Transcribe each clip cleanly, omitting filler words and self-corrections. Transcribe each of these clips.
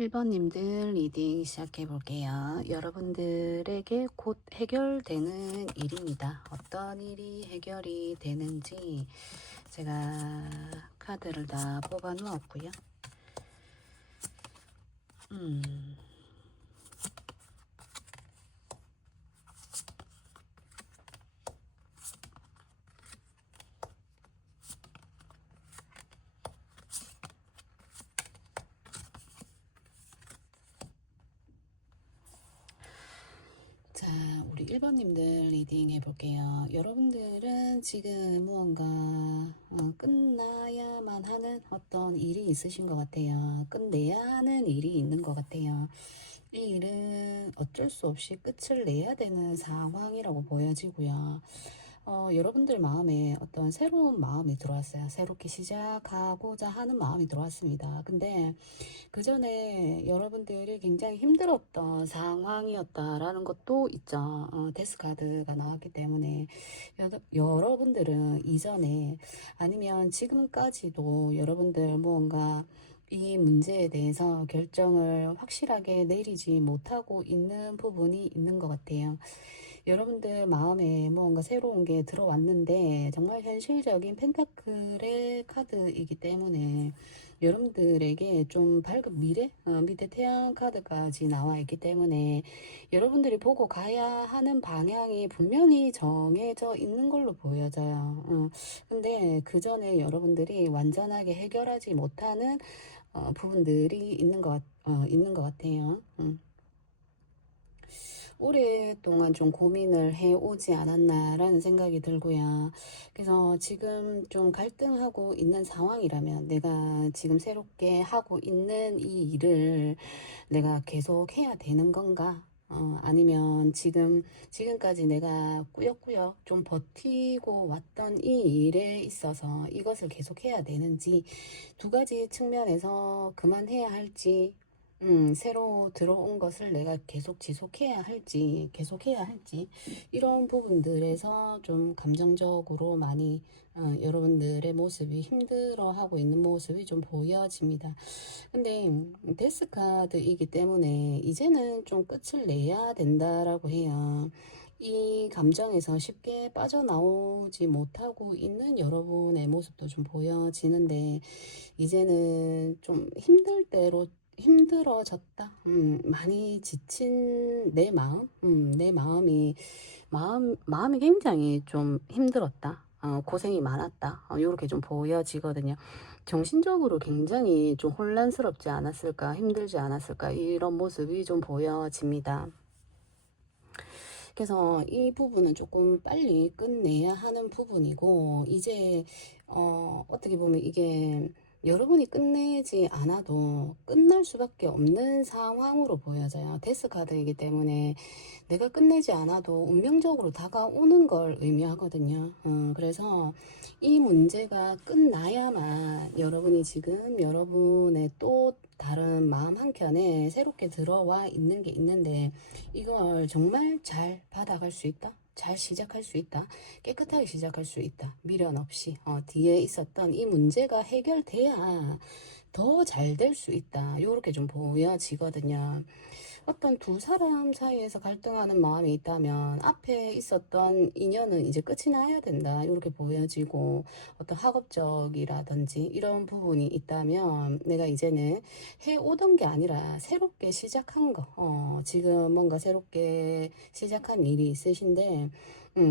1번님들 리딩 시작해 볼게요. 여러분들에게 곧 해결되는 일입니다. 어떤 일이 해결이 되는지 제가 카드를 다 뽑아 놓았고요. 자, 우리 1번님들 리딩 해볼게요. 여러분들은 지금 무언가 끝나야만 하는 어떤 일이 있으신 것 같아요. 끝내야 하는 일이 있는 것 같아요. 이 일은 어쩔 수 없이 끝을 내야 되는 상황이라고 보여지고요. 여러분들 마음에 어떤 새로운 마음이 들어왔어요. 새롭게 시작하고자 하는 마음이 들어왔습니다. 근데 그 전에 여러분들이 굉장히 힘들었던 상황이었다라는 것도 있죠. 데스카드가 나왔기 때문에 여러분들은 이전에 아니면 지금까지도 여러분들 무언가 이 문제에 대해서 결정을 확실하게 내리지 못하고 있는 부분이 있는 것 같아요. 여러분들 마음에 뭔가 새로운 게 들어왔는데 정말 현실적인 펜타클의 카드이기 때문에 여러분들에게 좀 밝은 미래, 밑에 태양 카드까지 나와 있기 때문에 여러분들이 보고 가야 하는 방향이 분명히 정해져 있는 걸로 보여져요. 근데 그 전에 여러분들이 완전하게 해결하지 못하는 부분들이 있는 것 같아요. 오랫동안 좀 고민을 해오지 않았나라는 생각이 들고요. 그래서 지금 좀 갈등하고 있는 상황이라면 내가 지금 새롭게 하고 있는 이 일을 내가 계속 해야 되는 건가? 아니면 지금까지 내가 꾸역꾸역 좀 버티고 왔던 이 일에 있어서 이것을 계속 해야 되는지 두 가지 측면에서 그만해야 할지 새로 들어온 것을 내가 계속 계속해야 할지, 이런 부분들에서 좀 감정적으로 많이, 여러분들의 모습이 힘들어하고 있는 모습이 좀 보여집니다. 근데, 데스카드이기 때문에, 이제는 좀 끝을 내야 된다라고 해요. 이 감정에서 쉽게 빠져나오지 못하고 있는 여러분의 모습도 좀 보여지는데, 이제는 좀 힘들어졌다. 많이 지친 내 마음, 마음이 굉장히 좀 힘들었다. 고생이 많았다. 요렇게 좀 보여지거든요. 정신적으로 굉장히 좀 혼란스럽지 않았을까, 힘들지 않았을까, 이런 모습이 좀 보여집니다. 그래서 이 부분은 조금 빨리 끝내야 하는 부분이고, 이제, 어떻게 보면 이게 여러분이 끝내지 않아도 끝날 수밖에 없는 상황으로 보여져요. 데스카드이기 때문에 내가 끝내지 않아도 운명적으로 다가오는 걸 의미하거든요. 그래서 이 문제가 끝나야만 여러분이 지금 여러분의 또 다른 마음 한켠에 새롭게 들어와 있는 게 있는데, 이걸 정말 잘 받아갈 수 있다? 잘 시작할 수 있다? 깨끗하게 시작할 수 있다? 미련 없이 뒤에 있었던 이 문제가 해결돼야 더 잘 될 수 있다. 요렇게 좀 보여지거든요. 어떤 두 사람 사이에서 갈등하는 마음이 있다면 앞에 있었던 인연은 이제 끝이 나야 된다. 이렇게 보여지고, 어떤 학업적이라든지 이런 부분이 있다면 내가 이제는 해오던 게 아니라 새롭게 시작한 거, 지금 뭔가 새롭게 시작한 일이 있으신데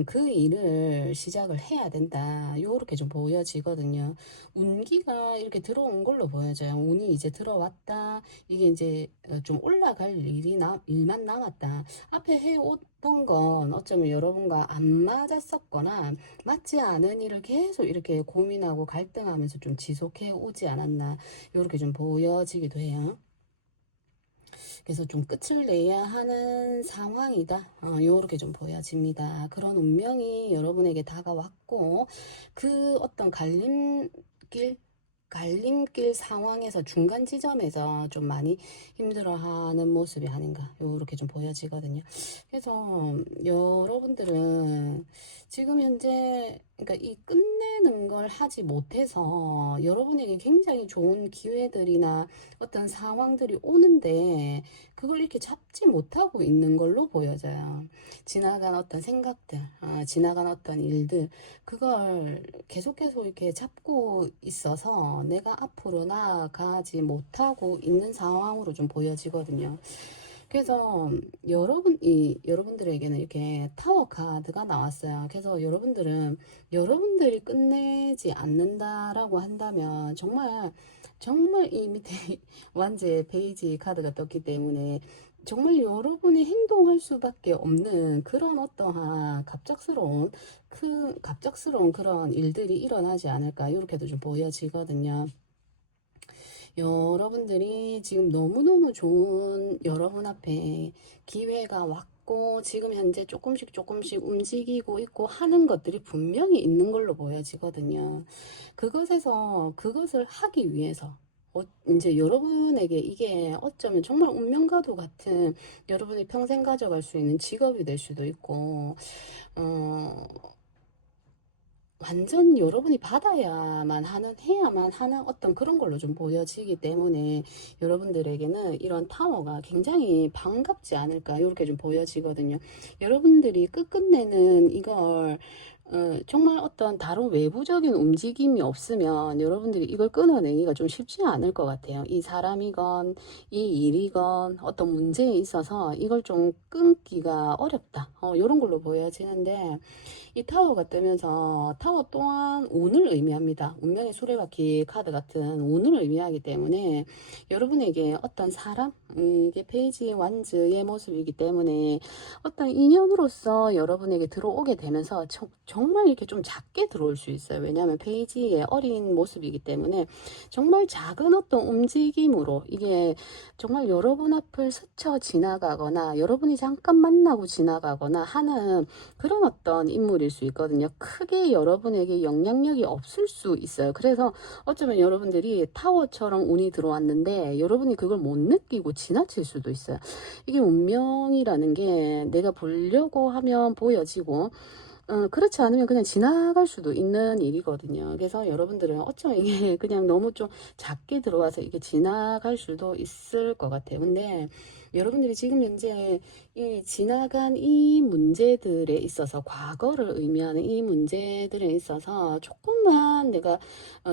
그 일을 시작을 해야 된다. 요렇게 좀 보여지거든요. 운기가 이렇게 들어온 걸로 보여져요. 운이 이제 들어왔다. 이게 이제 좀 올라갈 일만 남았다. 앞에 해오던 건 어쩌면 여러분과 안 맞았었거나 맞지 않은 일을 계속 이렇게 고민하고 갈등하면서 좀 지속해 오지 않았나. 요렇게 좀 보여지기도 해요. 그래서 좀 끝을 내야 하는 상황이다. 요렇게 좀 보여집니다. 그런 운명이 여러분에게 다가왔고, 그 어떤 갈림길, 갈림길 상황에서 중간 지점에서 좀 많이 힘들어하는 모습이 아닌가 요렇게 좀 보여지거든요. 그래서 여러분들은 지금 현재 그러니까 이 끝내는 걸 하지 못해서 여러분에게 굉장히 좋은 기회들이나 어떤 상황들이 오는데 그걸 이렇게 잡지 못하고 있는 걸로 보여져요. 지나간 어떤 생각들, 지나간 어떤 일들, 그걸 계속 이렇게 잡고 있어서 내가 앞으로 나아가지 못하고 있는 상황으로 좀 보여지거든요. 그래서 여러분들에게는 이렇게 타워 카드가 나왔어요. 그래서 여러분들은 여러분들이 끝내지 않는다라고 한다면 정말 이 밑에 완제 페이지 카드가 떴기 때문에 정말 여러분이 행동할 수밖에 없는 그런 어떠한 갑작스러운 그런 일들이 일어나지 않을까 이렇게도 좀 보여지거든요. 여러분들이 지금 너무너무 좋은 여러분 앞에 기회가 왔고 지금 현재 조금씩 움직이고 있고 하는 것들이 분명히 있는 걸로 보여지거든요. 그것을 하기 위해서 이제 여러분에게 이게 어쩌면 정말 운명과도 같은 여러분이 평생 가져갈 수 있는 직업이 될 수도 있고 어, 완전 여러분이 해야만 하는 어떤 그런 걸로 좀 보여지기 때문에 여러분들에게는 이런 타워가 굉장히 반갑지 않을까, 이렇게 좀 보여지거든요. 여러분들이 끝끝내는 이걸 정말 어떤 다른 외부적인 움직임이 없으면 여러분들이 이걸 끊어내기가 좀 쉽지 않을 것 같아요. 이 사람이건 이 일이건 어떤 문제에 있어서 이걸 좀 끊기가 어렵다. 이런 걸로 보여지는데 이 타워가 뜨면서 타워 또한 운을 의미합니다. 운명의 수레바퀴 카드 같은 운을 의미하기 때문에 여러분에게 어떤 사람, 이게 페이지 완즈의 모습이기 때문에 어떤 인연으로서 여러분에게 들어오게 되면서 정말 이렇게 좀 작게 들어올 수 있어요. 왜냐하면 페이지의 어린 모습이기 때문에 정말 작은 어떤 움직임으로 이게 정말 여러분 앞을 스쳐 지나가거나 여러분이 잠깐 만나고 지나가거나 하는 그런 어떤 인물일 수 있거든요. 크게 여러분에게 영향력이 없을 수 있어요. 그래서 어쩌면 여러분들이 타워처럼 운이 들어왔는데 여러분이 그걸 못 느끼고 지나칠 수도 있어요. 이게 운명이라는 게 내가 보려고 하면 보여지고 그렇지 않으면 그냥 지나갈 수도 있는 일이거든요. 그래서 여러분들은 어쩌면 이게 그냥 너무 좀 작게 들어와서 이게 지나갈 수도 있을 것 같아요. 근데 여러분들이 지금 현재 이 지나간 이 문제들에 있어서 과거를 의미하는 이 문제들에 있어서 조금만 내가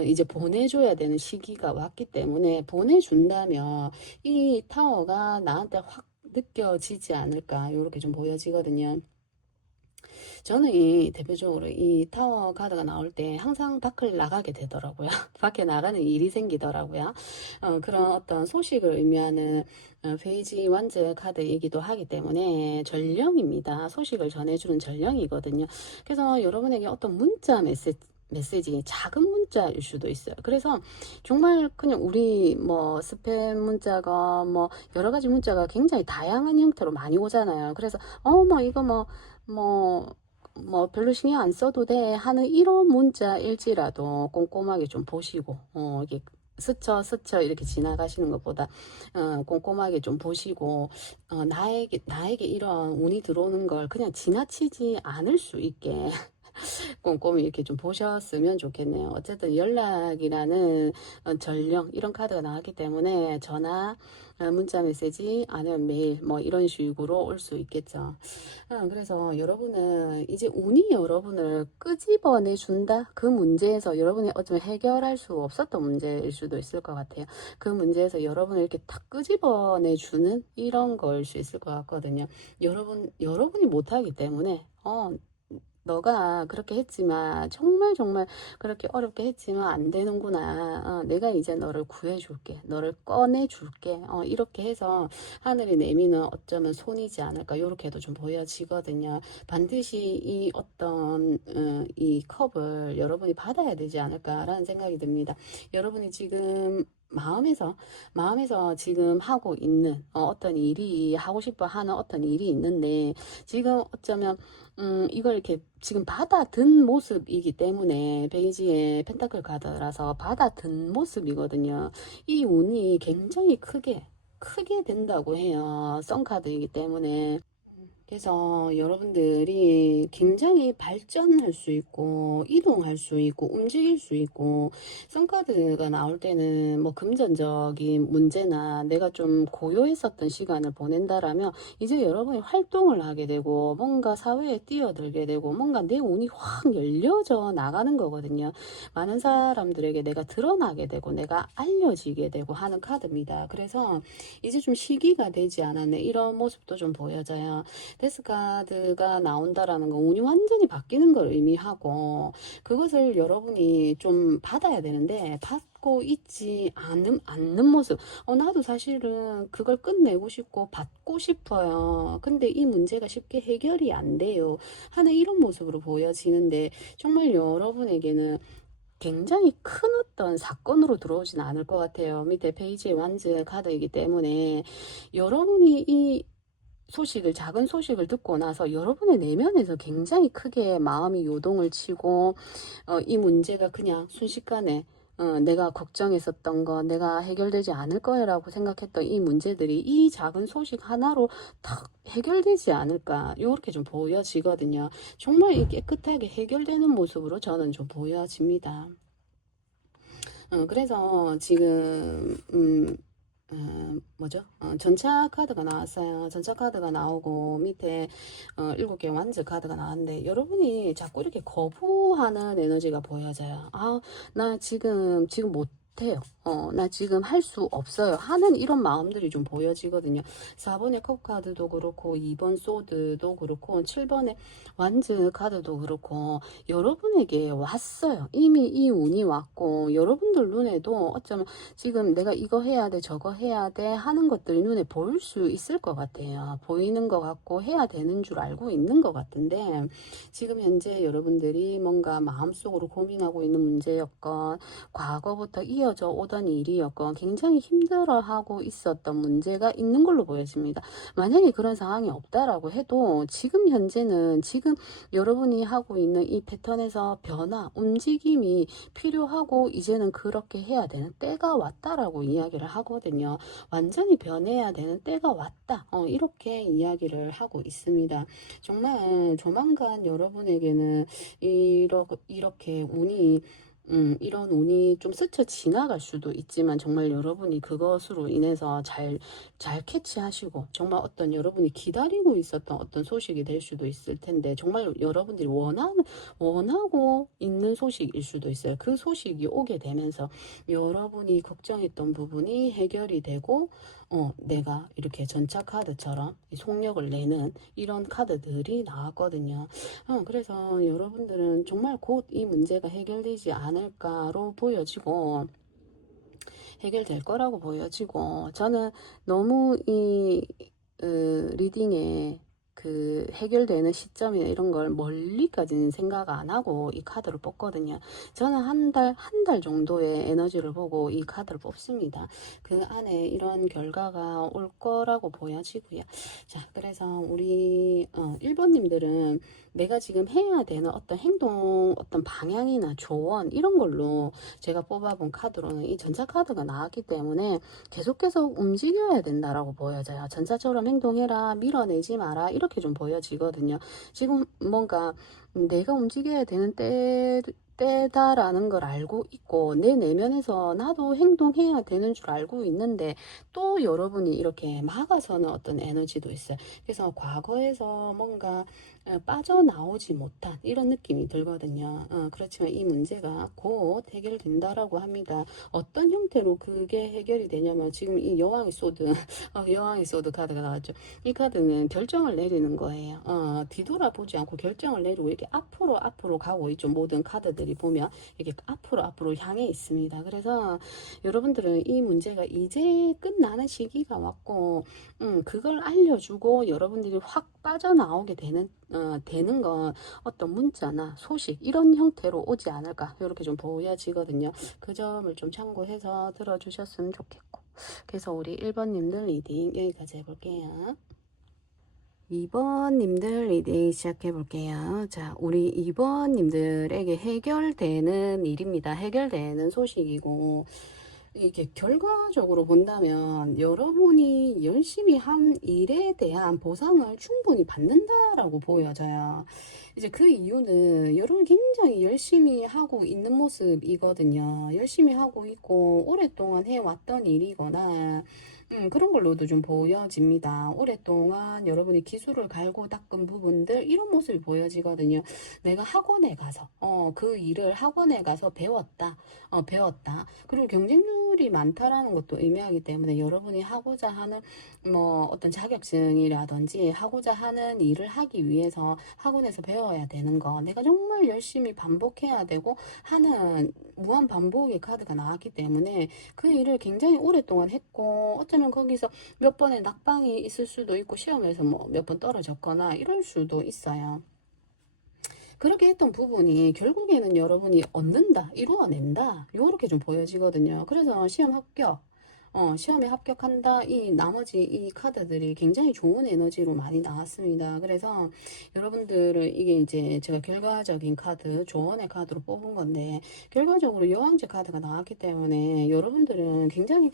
이제 보내줘야 되는 시기가 왔기 때문에 보내준다면 이 타워가 나한테 확 느껴지지 않을까 이렇게 좀 보여지거든요. 저는 이 대표적으로 이 타워 카드가 나올 때 항상 밖을 나가게 되더라고요. 밖에 나가는 일이 생기더라고요. 그런 어떤 소식을 의미하는 페이지 완즈 카드이기도 하기 때문에 전령입니다. 소식을 전해주는 전령이거든요. 그래서 여러분에게 어떤 메시지 작은 문자일 수도 있어요. 그래서 정말 그냥 우리 뭐 스팸 문자가 뭐 여러 가지 문자가 굉장히 다양한 형태로 많이 오잖아요. 그래서 뭐 이거 뭐 별로 신경 안 써도 돼 하는 이런 문자일지라도 꼼꼼하게 좀 보시고 이게 스쳐 이렇게 지나가시는 것보다 꼼꼼하게 좀 보시고 나에게 이런 운이 들어오는 걸 그냥 지나치지 않을 수 있게 꼼꼼히 이렇게 좀 보셨으면 좋겠네요. 어쨌든 연락이라는 전령 이런 카드가 나왔기 때문에 전화, 문자 메시지 아니면 메일 뭐 이런 식으로 올 수 있겠죠. 그래서 여러분은 이제 운이 여러분을 끄집어내 준다. 그 문제에서 여러분이 어쩌면 해결할 수 없었던 문제일 수도 있을 것 같아요. 그 문제에서 여러분을 이렇게 탁 끄집어내 주는 이런 거일 수 있을 것 같거든요. 여러분이 못하기 때문에 너가 그렇게 했지만 정말 그렇게 어렵게 했지만 안 되는구나. 내가 이제 너를 구해줄게. 너를 꺼내줄게. 이렇게 해서 하늘이 내미는 어쩌면 손이지 않을까. 이렇게도 좀 보여지거든요. 반드시 이 어떤 이 컵을 여러분이 받아야 되지 않을까라는 생각이 듭니다. 여러분이 지금 마음에서 지금 하고 있는 어떤 일이 하고 싶어 하는 어떤 일이 있는데 지금 어쩌면 이걸 이렇게 지금 받아든 모습이기 때문에 베이지의 펜타클 카드라서 받아든 모습이거든요. 이 운이 굉장히 크게 된다고 해요. 썬카드이기 때문에. 그래서 여러분들이 굉장히 발전할 수 있고 이동할 수 있고 움직일 수 있고 선카드가 나올 때는 뭐 금전적인 문제나 내가 좀 고요했었던 시간을 보낸다라면 이제 여러분이 활동을 하게 되고 뭔가 사회에 뛰어들게 되고 뭔가 내 운이 확 열려져 나가는 거거든요. 많은 사람들에게 내가 드러나게 되고 내가 알려지게 되고 하는 카드입니다. 그래서 이제 좀 시기가 되지 않았네 이런 모습도 좀 보여져요. 데스카드가 나온다라는 건 운이 완전히 바뀌는 걸 의미하고 그것을 여러분이 좀 받아야 되는데 받고 있지 않는 모습. 나도 사실은 그걸 끝내고 싶고 받고 싶어요. 근데 이 문제가 쉽게 해결이 안 돼요. 하는 이런 모습으로 보여지는데 정말 여러분에게는 굉장히 큰 어떤 사건으로 들어오진 않을 것 같아요. 밑에 페이지의 완즈 카드이기 때문에 여러분이 이 작은 소식을 듣고 나서 여러분의 내면에서 굉장히 크게 마음이 요동을 치고, 이 문제가 그냥 순식간에, 내가 걱정했었던 거, 내가 해결되지 않을 거라고 생각했던 이 문제들이 이 작은 소식 하나로 탁 해결되지 않을까, 요렇게 좀 보여지거든요. 정말 이 깨끗하게 해결되는 모습으로 저는 좀 보여집니다. 그래서 지금, 뭐죠? 전차 카드가 나왔어요. 전차 카드가 나오고 밑에 7개 완즈 카드가 나왔는데 여러분이 자꾸 이렇게 거부하는 에너지가 보여져요. 나 지금 못해요. 나 지금 할 수 없어요. 하는 이런 마음들이 좀 보여지거든요. 4번의 컵 카드도 그렇고 2번 소드도 그렇고 7번의 완즈 카드도 그렇고 여러분에게 왔어요. 이미 이 운이 왔고 여러분들 눈에도 어쩌면 지금 내가 이거 해야 돼 저거 해야 돼 하는 것들이 눈에 보일 수 있을 것 같아요. 보이는 것 같고 해야 되는 줄 알고 있는 것 같은데 지금 현재 여러분들이 뭔가 마음속으로 고민하고 있는 문제였건 과거부터 이어져 오던 일이었건 굉장히 힘들어하고 있었던 문제가 있는 걸로 보여집니다. 만약에 그런 상황이 없다라고 해도 지금 현재는 지금 여러분이 하고 있는 이 패턴에서 변화, 움직임이 필요하고 이제는 그렇게 해야 되는 때가 왔다라고 이야기를 하거든요. 완전히 변해야 되는 때가 왔다. 이렇게 이야기를 하고 있습니다. 정말 조만간 여러분에게는 이렇게 운이 이런 운이 좀 스쳐 지나갈 수도 있지만 정말 여러분이 그것으로 인해서 잘 캐치하시고 정말 어떤 여러분이 기다리고 있었던 어떤 소식이 될 수도 있을 텐데 정말 여러분들이 원하고 있는 소식일 수도 있어요. 그 소식이 오게 되면서 여러분이 걱정했던 부분이 해결이 되고 내가 이렇게 전차 카드처럼 속력을 내는 이런 카드들이 나왔거든요. 그래서 여러분들은 정말 곧 이 문제가 해결되지 않을까로 보여지고 해결될 거라고 보여지고 저는 너무 이 리딩에 그 해결되는 시점이나 이런 걸 멀리까지는 생각 안 하고 이 카드를 뽑거든요. 저는 한 달 정도의 에너지를 보고 이 카드를 뽑습니다. 그 안에 이런 결과가 올 거라고 보여지고요. 자, 그래서 우리 1번님들은 내가 지금 해야 되는 어떤 행동, 어떤 방향이나 조언 이런 걸로 제가 뽑아본 카드로는 이 전차 카드가 나왔기 때문에 계속해서 움직여야 된다라고 보여져요. 전차처럼 행동해라, 밀어내지 마라 이렇게 좀 보여지거든요. 지금 뭔가 내가 움직여야 되는 때다라는 걸 알고 있고 내 내면에서 나도 행동해야 되는 줄 알고 있는데 또 여러분이 이렇게 막아서는 어떤 에너지도 있어요. 그래서 과거에서 뭔가 빠져나오지 못한 이런 느낌이 들거든요. 그렇지만 이 문제가 곧 해결된다라고 합니다. 어떤 형태로 그게 해결이 되냐면 지금 이 여왕의 소드 여왕의 소드 카드가 나왔죠. 이 카드는 결정을 내리는 거예요. 뒤돌아보지 않고 결정을 내리고 이렇게 앞으로 가고 있죠. 모든 카드들이 부분들이 보면 이게 앞으로 향해 있습니다. 그래서 여러분들은 이 문제가 이제 끝나는 시기가 왔고, 그걸 알려주고 여러분들이 확 빠져나오게 되는 건 어떤 문자나 소식 이런 형태로 오지 않을까 이렇게 좀 보여지거든요. 그 점을 좀 참고해서 들어주셨으면 좋겠고, 그래서 우리 1번님들 리딩 여기까지 해볼게요. 2번님들 리딩 시작해 볼게요. 자, 우리 2번님들에게 해결되는 일입니다. 해결되는 소식이고, 이게 결과적으로 본다면 여러분이 열심히 한 일에 대한 보상을 충분히 받는다라고 보여져요. 이제 그 이유는 여러분이 굉장히 열심히 하고 있는 모습이거든요. 열심히 하고 있고 오랫동안 해왔던 일이거나 그런 걸로도 좀 보여집니다. 오랫동안 여러분이 기술을 갈고 닦은 부분들 이런 모습이 보여지거든요. 내가 학원에 가서 그 일을 학원에 가서 배웠다. 그리고 경쟁률이 많다라는 것도 의미하기 때문에 여러분이 하고자 하는 뭐 어떤 자격증이라든지 하고자 하는 일을 하기 위해서 학원에서 배워야 되는 거, 내가 정말 열심히 반복해야 되고 하는 무한 반복의 카드가 나왔기 때문에 그 일을 굉장히 오랫동안 했고, 어쩌면 거기서 몇 번의 낙방이 있을 수도 있고 시험에서 뭐 몇 번 떨어졌거나 이럴 수도 있어요. 그렇게 했던 부분이 결국에는 여러분이 얻는다, 이루어낸다, 요렇게 좀 보여지거든요. 그래서 시험 합격, 시험에 합격한다, 이 나머지 이 카드들이 굉장히 좋은 에너지로 많이 나왔습니다. 그래서 여러분들은 이게 이제 제가 결과적인 카드, 조언의 카드로 뽑은 건데, 결과적으로 여왕제 카드가 나왔기 때문에 여러분들은 굉장히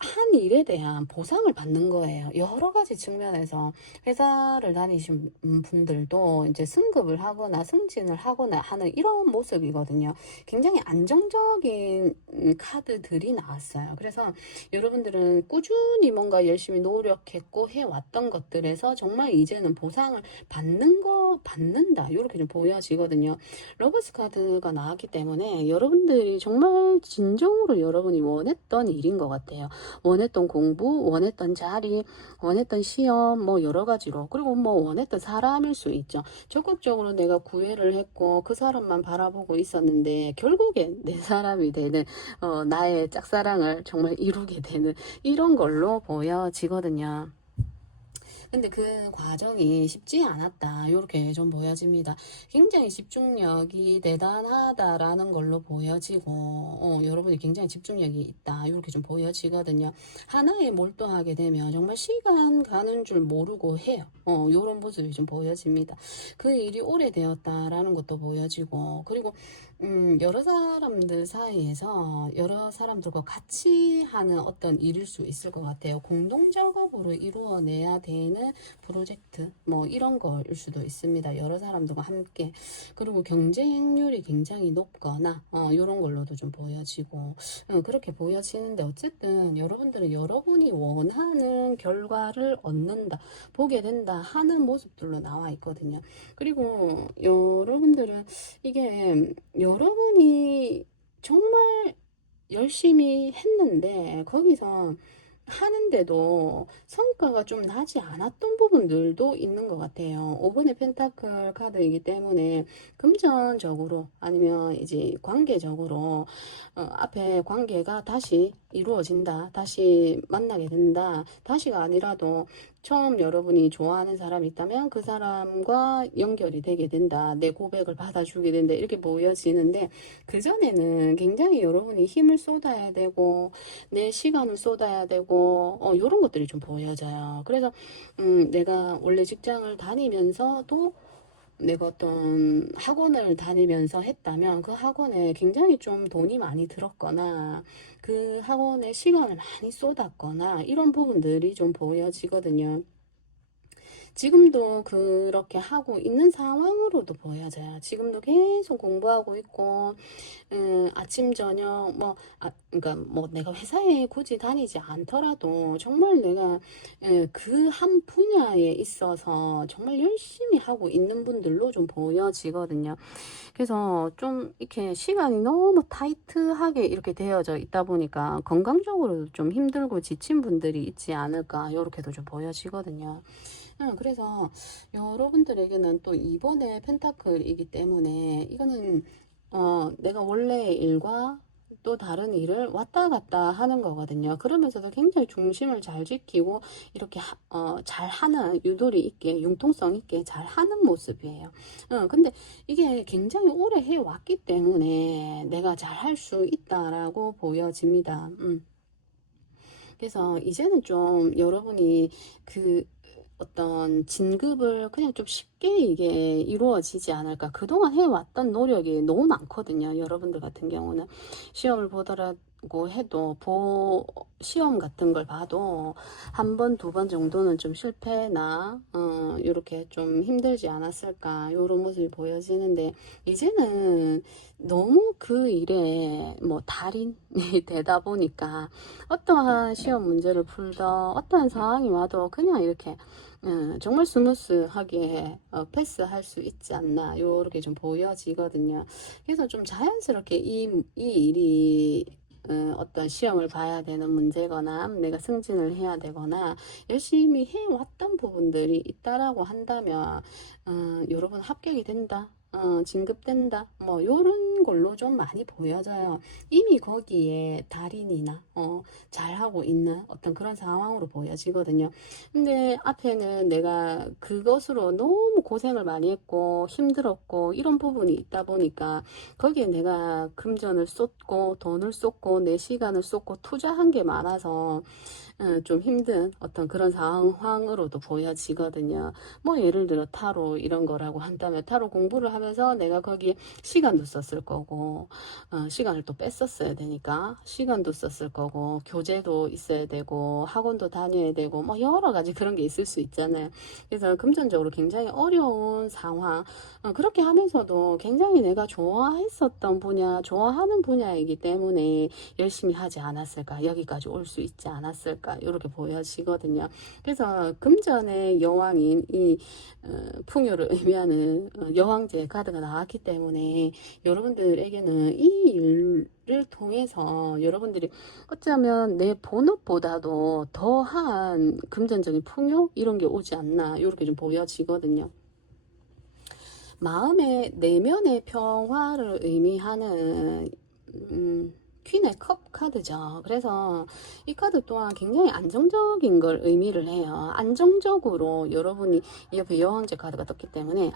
한 일에 대한 보상을 받는 거예요. 여러 가지 측면에서 회사를 다니신 분들도 이제 승급을 하거나 승진을 하거나 하는 이런 모습이거든요. 굉장히 안정적인 카드들이 나왔어요. 그래서 여러분들은 꾸준히 뭔가 열심히 노력했고 해왔던 것들에서 정말 이제는 보상을 받는다. 이렇게 좀 보여지거든요. 러버스 카드가 나왔기 때문에 여러분들이 정말 진정으로 여러분이 원했던 일인 것 같아요. 원했던 공부, 원했던 자리, 원했던 시험, 뭐 여러 가지로, 그리고 뭐 원했던 사람일 수 있죠. 적극적으로 내가 구애를 했고 그 사람만 바라보고 있었는데 결국엔 내 사람이 되는 나의 짝사랑을 정말 이루게 되는 이런 걸로 보여지거든요. 근데 그 과정이 쉽지 않았다. 이렇게 좀 보여집니다. 굉장히 집중력이 대단하다라는 걸로 보여지고, 여러분이 굉장히 집중력이 있다. 이렇게 좀 보여지거든요. 하나에 몰두하게 되면 정말 시간 가는 줄 모르고 해요. 이런 모습이 좀 보여집니다. 그 일이 오래되었다라는 것도 보여지고, 그리고 여러 사람들 사이에서 여러 사람들과 같이 하는 어떤 일일 수 있을 것 같아요. 공동 작업으로 이루어내야 되는 프로젝트 뭐 이런 거일 수도 있습니다. 여러 사람들과 함께. 그리고 경쟁률이 굉장히 높거나 이런 걸로도 좀 보여지고 그렇게 보여지는데, 어쨌든 여러분들은 여러분이 원하는 결과를 얻는다, 보게 된다 하는 모습들로 나와 있거든요. 그리고 여러분들은 이게 여러분이 정말 열심히 했는데 거기서 하는데도 성과가 좀 나지 않았던 부분들도 있는 것 같아요. 5번의 펜타클 카드이기 때문에 금전적으로 아니면 이제 관계적으로 앞에 관계가 다시 이루어진다, 다시 만나게 된다, 다시가 아니라도 처음 여러분이 좋아하는 사람이 있다면 그 사람과 연결이 되게 된다, 내 고백을 받아주게 된다, 이렇게 보여지는데, 그전에는 굉장히 여러분이 힘을 쏟아야 되고 내 시간을 쏟아야 되고 이런 것들이 좀 보여져요. 그래서 내가 원래 직장을 다니면서도 내가 어떤 학원을 다니면서 했다면 그 학원에 굉장히 좀 돈이 많이 들었거나 그 학원에 시간을 많이 쏟았거나 이런 부분들이 좀 보여지거든요. 지금도 그렇게 하고 있는 상황으로도 보여져요. 지금도 계속 공부하고 있고, 아침, 저녁, 그러니까 뭐 내가 회사에 굳이 다니지 않더라도 정말 내가 그 한 분야에 있어서 정말 열심히 하고 있는 분들로 좀 보여지거든요. 그래서 좀 이렇게 시간이 너무 타이트하게 이렇게 되어져 있다 보니까 건강적으로 좀 힘들고 지친 분들이 있지 않을까, 이렇게도 좀 보여지거든요. 그래서 여러분들에게는 또 이번에 펜타클이기 때문에 이거는 내가 원래의 일과 또 다른 일을 왔다 갔다 하는 거거든요. 그러면서도 굉장히 중심을 잘 지키고 이렇게 잘 하는, 유도리 있게 융통성 있게 잘 하는 모습이에요. 근데 이게 굉장히 오래 해왔기 때문에 내가 잘 할 수 있다라고 보여집니다. 그래서 이제는 좀 여러분이 그 어떤 진급을 그냥 좀 쉽게 이게 이루어지지 않을까. 그동안 해왔던 노력이 너무 많거든요. 여러분들 같은 경우는 시험을 보더라고 해도 시험 같은 걸 봐도 한 번, 두 번 정도는 좀 실패나 이렇게 좀 힘들지 않았을까 이런 모습이 보여지는데, 이제는 너무 그 일에 뭐 달인이 되다 보니까 어떠한 시험 문제를 풀던 어떠한 상황이 와도 그냥 이렇게 정말 스무스하게 패스할 수 있지 않나 요렇게 좀 보여지거든요. 그래서 좀 자연스럽게 이 일이 어떤 시험을 봐야 되는 문제거나 내가 승진을 해야 되거나 열심히 해왔던 부분들이 있다라고 한다면 여러분 합격이 된다, 진급된다, 뭐 요런 걸로 좀 많이 보여져요. 이미 거기에 달인이나 잘하고 있는 어떤 그런 상황으로 보여지거든요. 근데 앞에는 내가 그것으로 너무 고생을 많이 했고 힘들었고 이런 부분이 있다 보니까 거기에 내가 금전을 쏟고 돈을 쏟고 내 시간을 쏟고 투자한 게 많아서 좀 힘든 어떤 그런 상황으로도 보여지거든요. 뭐 예를 들어 타로 이런 거라고 한다면 타로 공부를 하면서 내가 거기에 시간도 썼을 거고 시간을 또 뺐었어야 되니까 시간도 썼을 거고 교재도 있어야 되고 학원도 다녀야 되고 뭐 여러 가지 그런 게 있을 수 있잖아요. 그래서 금전적으로 굉장히 어려운 상황, 그렇게 하면서도 굉장히 내가 좋아했었던 분야, 좋아하는 분야이기 때문에 열심히 하지 않았을까, 여기까지 올 수 있지 않았을까 이렇게 보여지거든요. 그래서 금전의 여왕인 이 풍요를 의미하는 여왕제 카드가 나왔기 때문에 여러분들에게는 이 일을 통해서 여러분들이 어쩌면 내 본업보다도 더한 금전적인 풍요 이런 게 오지 않나 이렇게 좀 보여지거든요. 마음의 내면의 평화를 의미하는 퀸의 컵 카드죠. 그래서 이 카드 또한 굉장히 안정적인 걸 의미를 해요. 안정적으로 여러분이 이 옆에 여왕제 카드가 떴기 때문에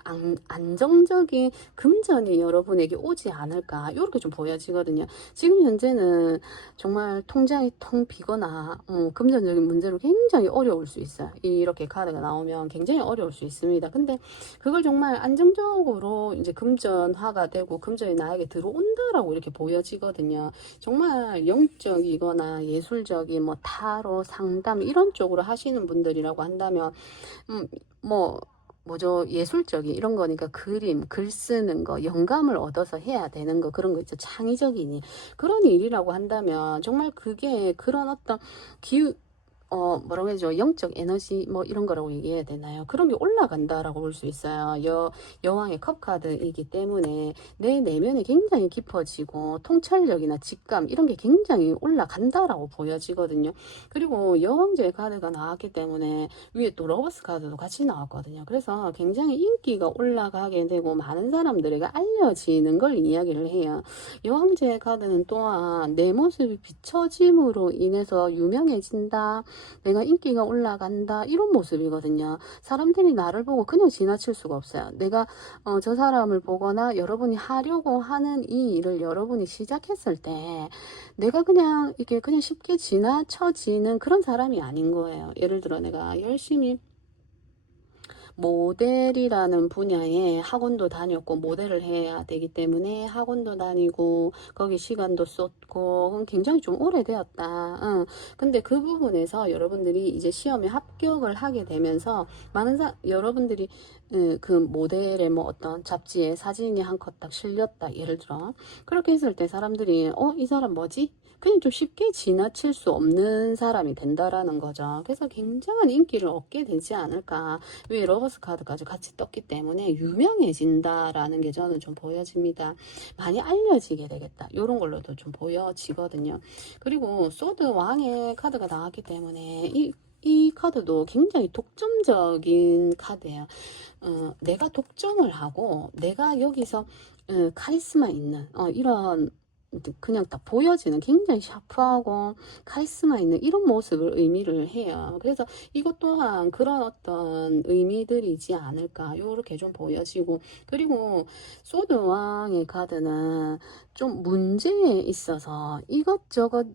안정적인 금전이 여러분에게 오지 않을까 이렇게 좀 보여지거든요. 지금 현재는 정말 통장이 텅 비거나 금전적인 문제로 굉장히 어려울 수 있어요. 이렇게 카드가 나오면 굉장히 어려울 수 있습니다. 근데 그걸 정말 안정적으로 이제 금전화가 되고 금전이 나에게 들어온다라고 이렇게 보여지거든요. 정말 영적이거나 예술적인 뭐 타로 상담 이런 쪽으로 하시는 분들이라고 한다면 뭐죠? 예술적인 이런 거니까 그림, 글 쓰는 거, 영감을 얻어서 해야 되는 거, 그런 거 있죠. 창의적인 일. 그런 일이라고 한다면 정말 그게 그런 어떤 기후 뭐라고 해야죠? 영적 에너지 뭐 이런 거라고 얘기해야 되나요? 그런 게 올라간다라고 볼 수 있어요. 여왕의 컵 카드이기 때문에 내 내면이 굉장히 깊어지고 통찰력이나 직감 이런 게 굉장히 올라간다라고 보여지거든요. 그리고 여왕제의 카드가 나왔기 때문에 위에 또 러버스 카드도 같이 나왔거든요. 그래서 굉장히 인기가 올라가게 되고 많은 사람들에게 알려지는 걸 이야기를 해요. 여왕제의 카드는 또한 내 모습이 비춰짐으로 인해서 유명해진다, 내가 인기가 올라간다 이런 모습이거든요. 사람들이 나를 보고 그냥 지나칠 수가 없어요. 내가 저 사람을 보거나 여러분이 하려고 하는 이 일을 여러분이 시작했을 때 내가 그냥 이게 그냥 쉽게 지나쳐지는 그런 사람이 아닌 거예요. 예를 들어 내가 열심히 모델이라는 분야에 학원도 다녔고 모델을 해야 되기 때문에 학원도 다니고 거기 시간도 쏟고 굉장히 좀 오래되었다. 근데 그 부분에서 여러분들이 이제 시험에 합격을 하게 되면서 많은 여러분들이 그 모델의 뭐 어떤 잡지에 사진이 한 컷 딱 실렸다, 예를 들어 그렇게 했을 때 사람들이 이 사람 뭐지? 그냥 좀 쉽게 지나칠 수 없는 사람이 된다라는 거죠. 그래서 굉장한 인기를 얻게 되지 않을까. 왜 러버스 카드까지 같이 떴기 때문에 유명해진다라는 게 저는 좀 보여집니다. 많이 알려지게 되겠다. 이런 걸로도 좀 보여지거든요. 그리고 소드 왕의 카드가 나왔기 때문에 이 이 카드도 굉장히 독점적인 카드예요. 내가 독점을 하고 내가 여기서 카리스마 있는 이런 그냥 딱 보여지는 굉장히 샤프하고 카리스마 있는 이런 모습을 의미를 해요. 그래서 이것 또한 그런 어떤 의미들이지 않을까 요렇게 좀 보여지고, 그리고 소드왕의 카드는 좀 문제에 있어서 이것저것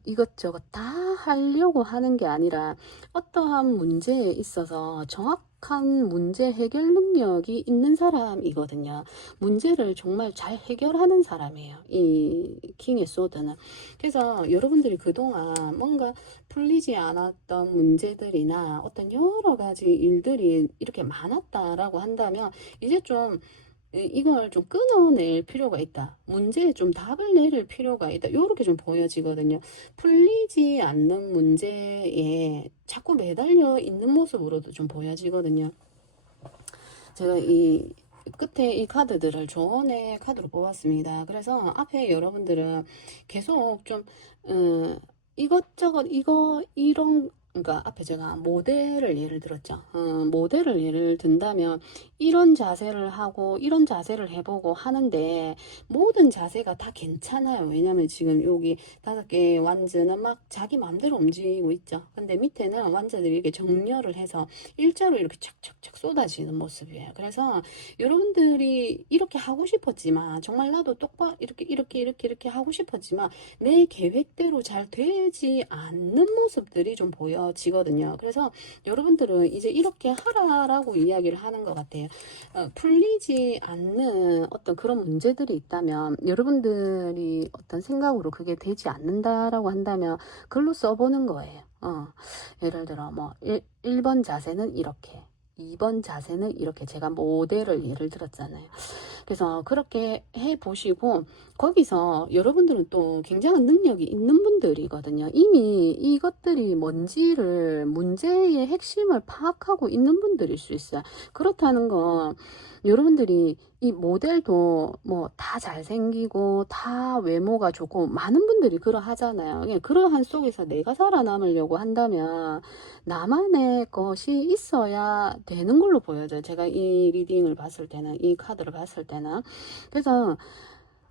다 하려고 하는 게 아니라 어떠한 문제에 있어서 정확한 문제 해결 능력이 있는 사람이거든요. 문제를 정말 잘 해결하는 사람이에요, 이 킹의 소드는. 그래서 여러분들이 그동안 뭔가 풀리지 않았던 문제들이나 어떤 여러 가지 일들이 이렇게 많았다라고 한다면 이제 좀 이걸 좀 끊어낼 필요가 있다. 문제에 좀 답을 내릴 필요가 있다. 이렇게 좀 보여지거든요. 풀리지 않는 문제에 자꾸 매달려 있는 모습으로도 좀 보여지거든요. 제가 이 끝에 이 카드들을 조언의 카드로 뽑았습니다. 그래서 앞에 여러분들은 계속 좀 이것저것 이런, 그러니까 앞에 제가 모델을 예를 들었죠. 모델을 예를 든다면 이런 자세를 하고 이런 자세를 해보고 하는데 모든 자세가 다 괜찮아요. 왜냐면 지금 여기 5개의 완즈는 막 자기 마음대로 움직이고 있죠. 근데 밑에는 완즈들이 이렇게 정렬을 해서 일자로 이렇게 착착착 쏟아지는 모습이에요. 그래서 여러분들이 이렇게 하고 싶었지만, 정말 나도 똑바로 이렇게 하고 싶었지만 내 계획대로 잘 되지 않는 모습들이 좀 보여지거든요. 그래서 여러분들은 이제 이렇게 하라라고 이야기를 하는 것 같아요. 풀리지 않는 어떤 그런 문제들이 있다면, 여러분들이 어떤 생각으로 그게 되지 않는다라고 한다면 글로 써보는 거예요. 예를 들어 뭐 1번 자세는 이렇게, 2번 자세는 이렇게, 제가 모델을 예를 들었잖아요. 그래서 그렇게 해 보시고, 거기서 여러분들은 또 굉장한 능력이 있는 분들이거든요. 이미 이것들이 뭔지를, 문제의 핵심을 파악하고 있는 분들일 수 있어요. 그렇다는 건 여러분들이 이 모델도 뭐 다 잘생기고 다 외모가 좋고 많은 분들이 그러하잖아요. 그냥 그러한 속에서 내가 살아남으려고 한다면 나만의 것이 있어야 되는 걸로 보여져요. 제가 이 리딩을 봤을 때는, 이 카드를 봤을 때는. 그래서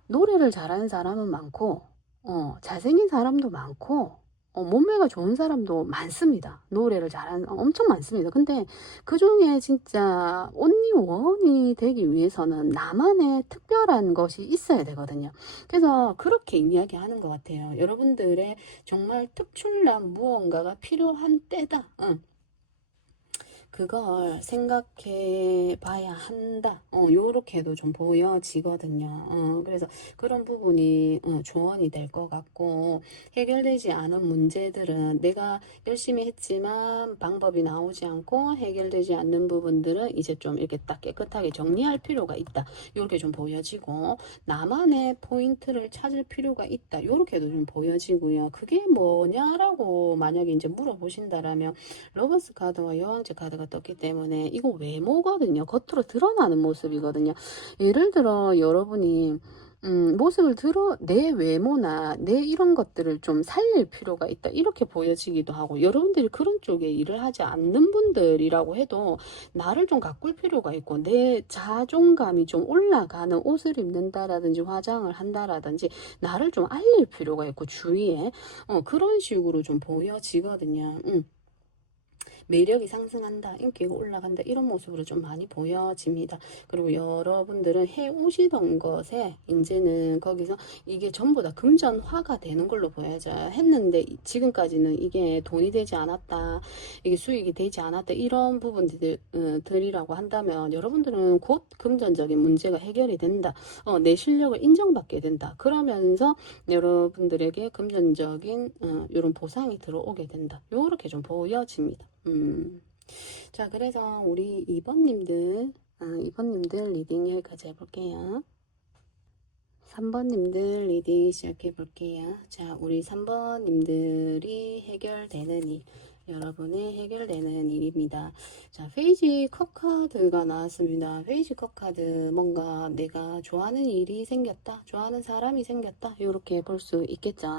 노래를 잘하는 사람은 많고, 잘생긴 사람도 많고, 몸매가 좋은 사람도 많습니다. 노래를 잘하는 엄청 많습니다. 근데 그 중에 진짜 온리 원이 되기 위해서는 나만의 특별한 것이 있어야 되거든요. 그래서 그렇게 이야기하는 것 같아요. 여러분들의 정말 특출난 무언가가 필요한 때다. 그걸 생각해 봐야 한다. 요렇게도 좀 보여지거든요. 그래서 그런 부분이 조언이 될 것 같고, 해결되지 않은 문제들은 내가 열심히 했지만 방법이 나오지 않고 해결되지 않는 부분들은 이제 좀 이렇게 딱 깨끗하게 정리할 필요가 있다. 요렇게 좀 보여지고, 나만의 포인트를 찾을 필요가 있다. 요렇게도 좀 보여지고요. 그게 뭐냐라고 만약에 이제 물어보신다라면, 러버스 카드와 여왕제 카드가 떴기 때문에 이거 외모거든요. 겉으로 드러나는 모습이거든요. 예를 들어 여러분이 모습을 내 외모나 내 이런 것들을 좀 살릴 필요가 있다, 이렇게 보여지기도 하고, 여러분들이 그런 쪽에 일을 하지 않는 분들이라고 해도 나를 좀 가꿀 필요가 있고, 내 자존감이 좀 올라가는 옷을 입는다라든지 화장을 한다라든지 나를 좀 알릴 필요가 있고, 주위에 그런 식으로 좀 보여지거든요. 매력이 상승한다, 인기가 올라간다, 이런 모습으로 좀 많이 보여집니다. 그리고 여러분들은 해 오시던 것에 이제는 거기서 이게 전부 다 금전화가 되는 걸로 보여져요. 했는데 지금까지는 이게 돈이 되지 않았다, 이게 수익이 되지 않았다, 이런 부분들이라고 한다면 여러분들은 곧 금전적인 문제가 해결이 된다. 내 실력을 인정받게 된다. 그러면서 여러분들에게 금전적인 이런 보상이 들어오게 된다. 요렇게 좀 보여집니다. 자, 그래서 우리 2번님들 리딩 여기까지 해볼게요. 3번님들 리딩 시작해 볼게요. 자, 우리 3번님들이 해결되는 일, 여러분의 해결되는 일입니다. 자, 페이지 컵 카드가 나왔습니다. 페이지 컵 카드, 뭔가 내가 좋아하는 일이 생겼다, 좋아하는 사람이 생겼다, 이렇게 볼 수 있겠죠.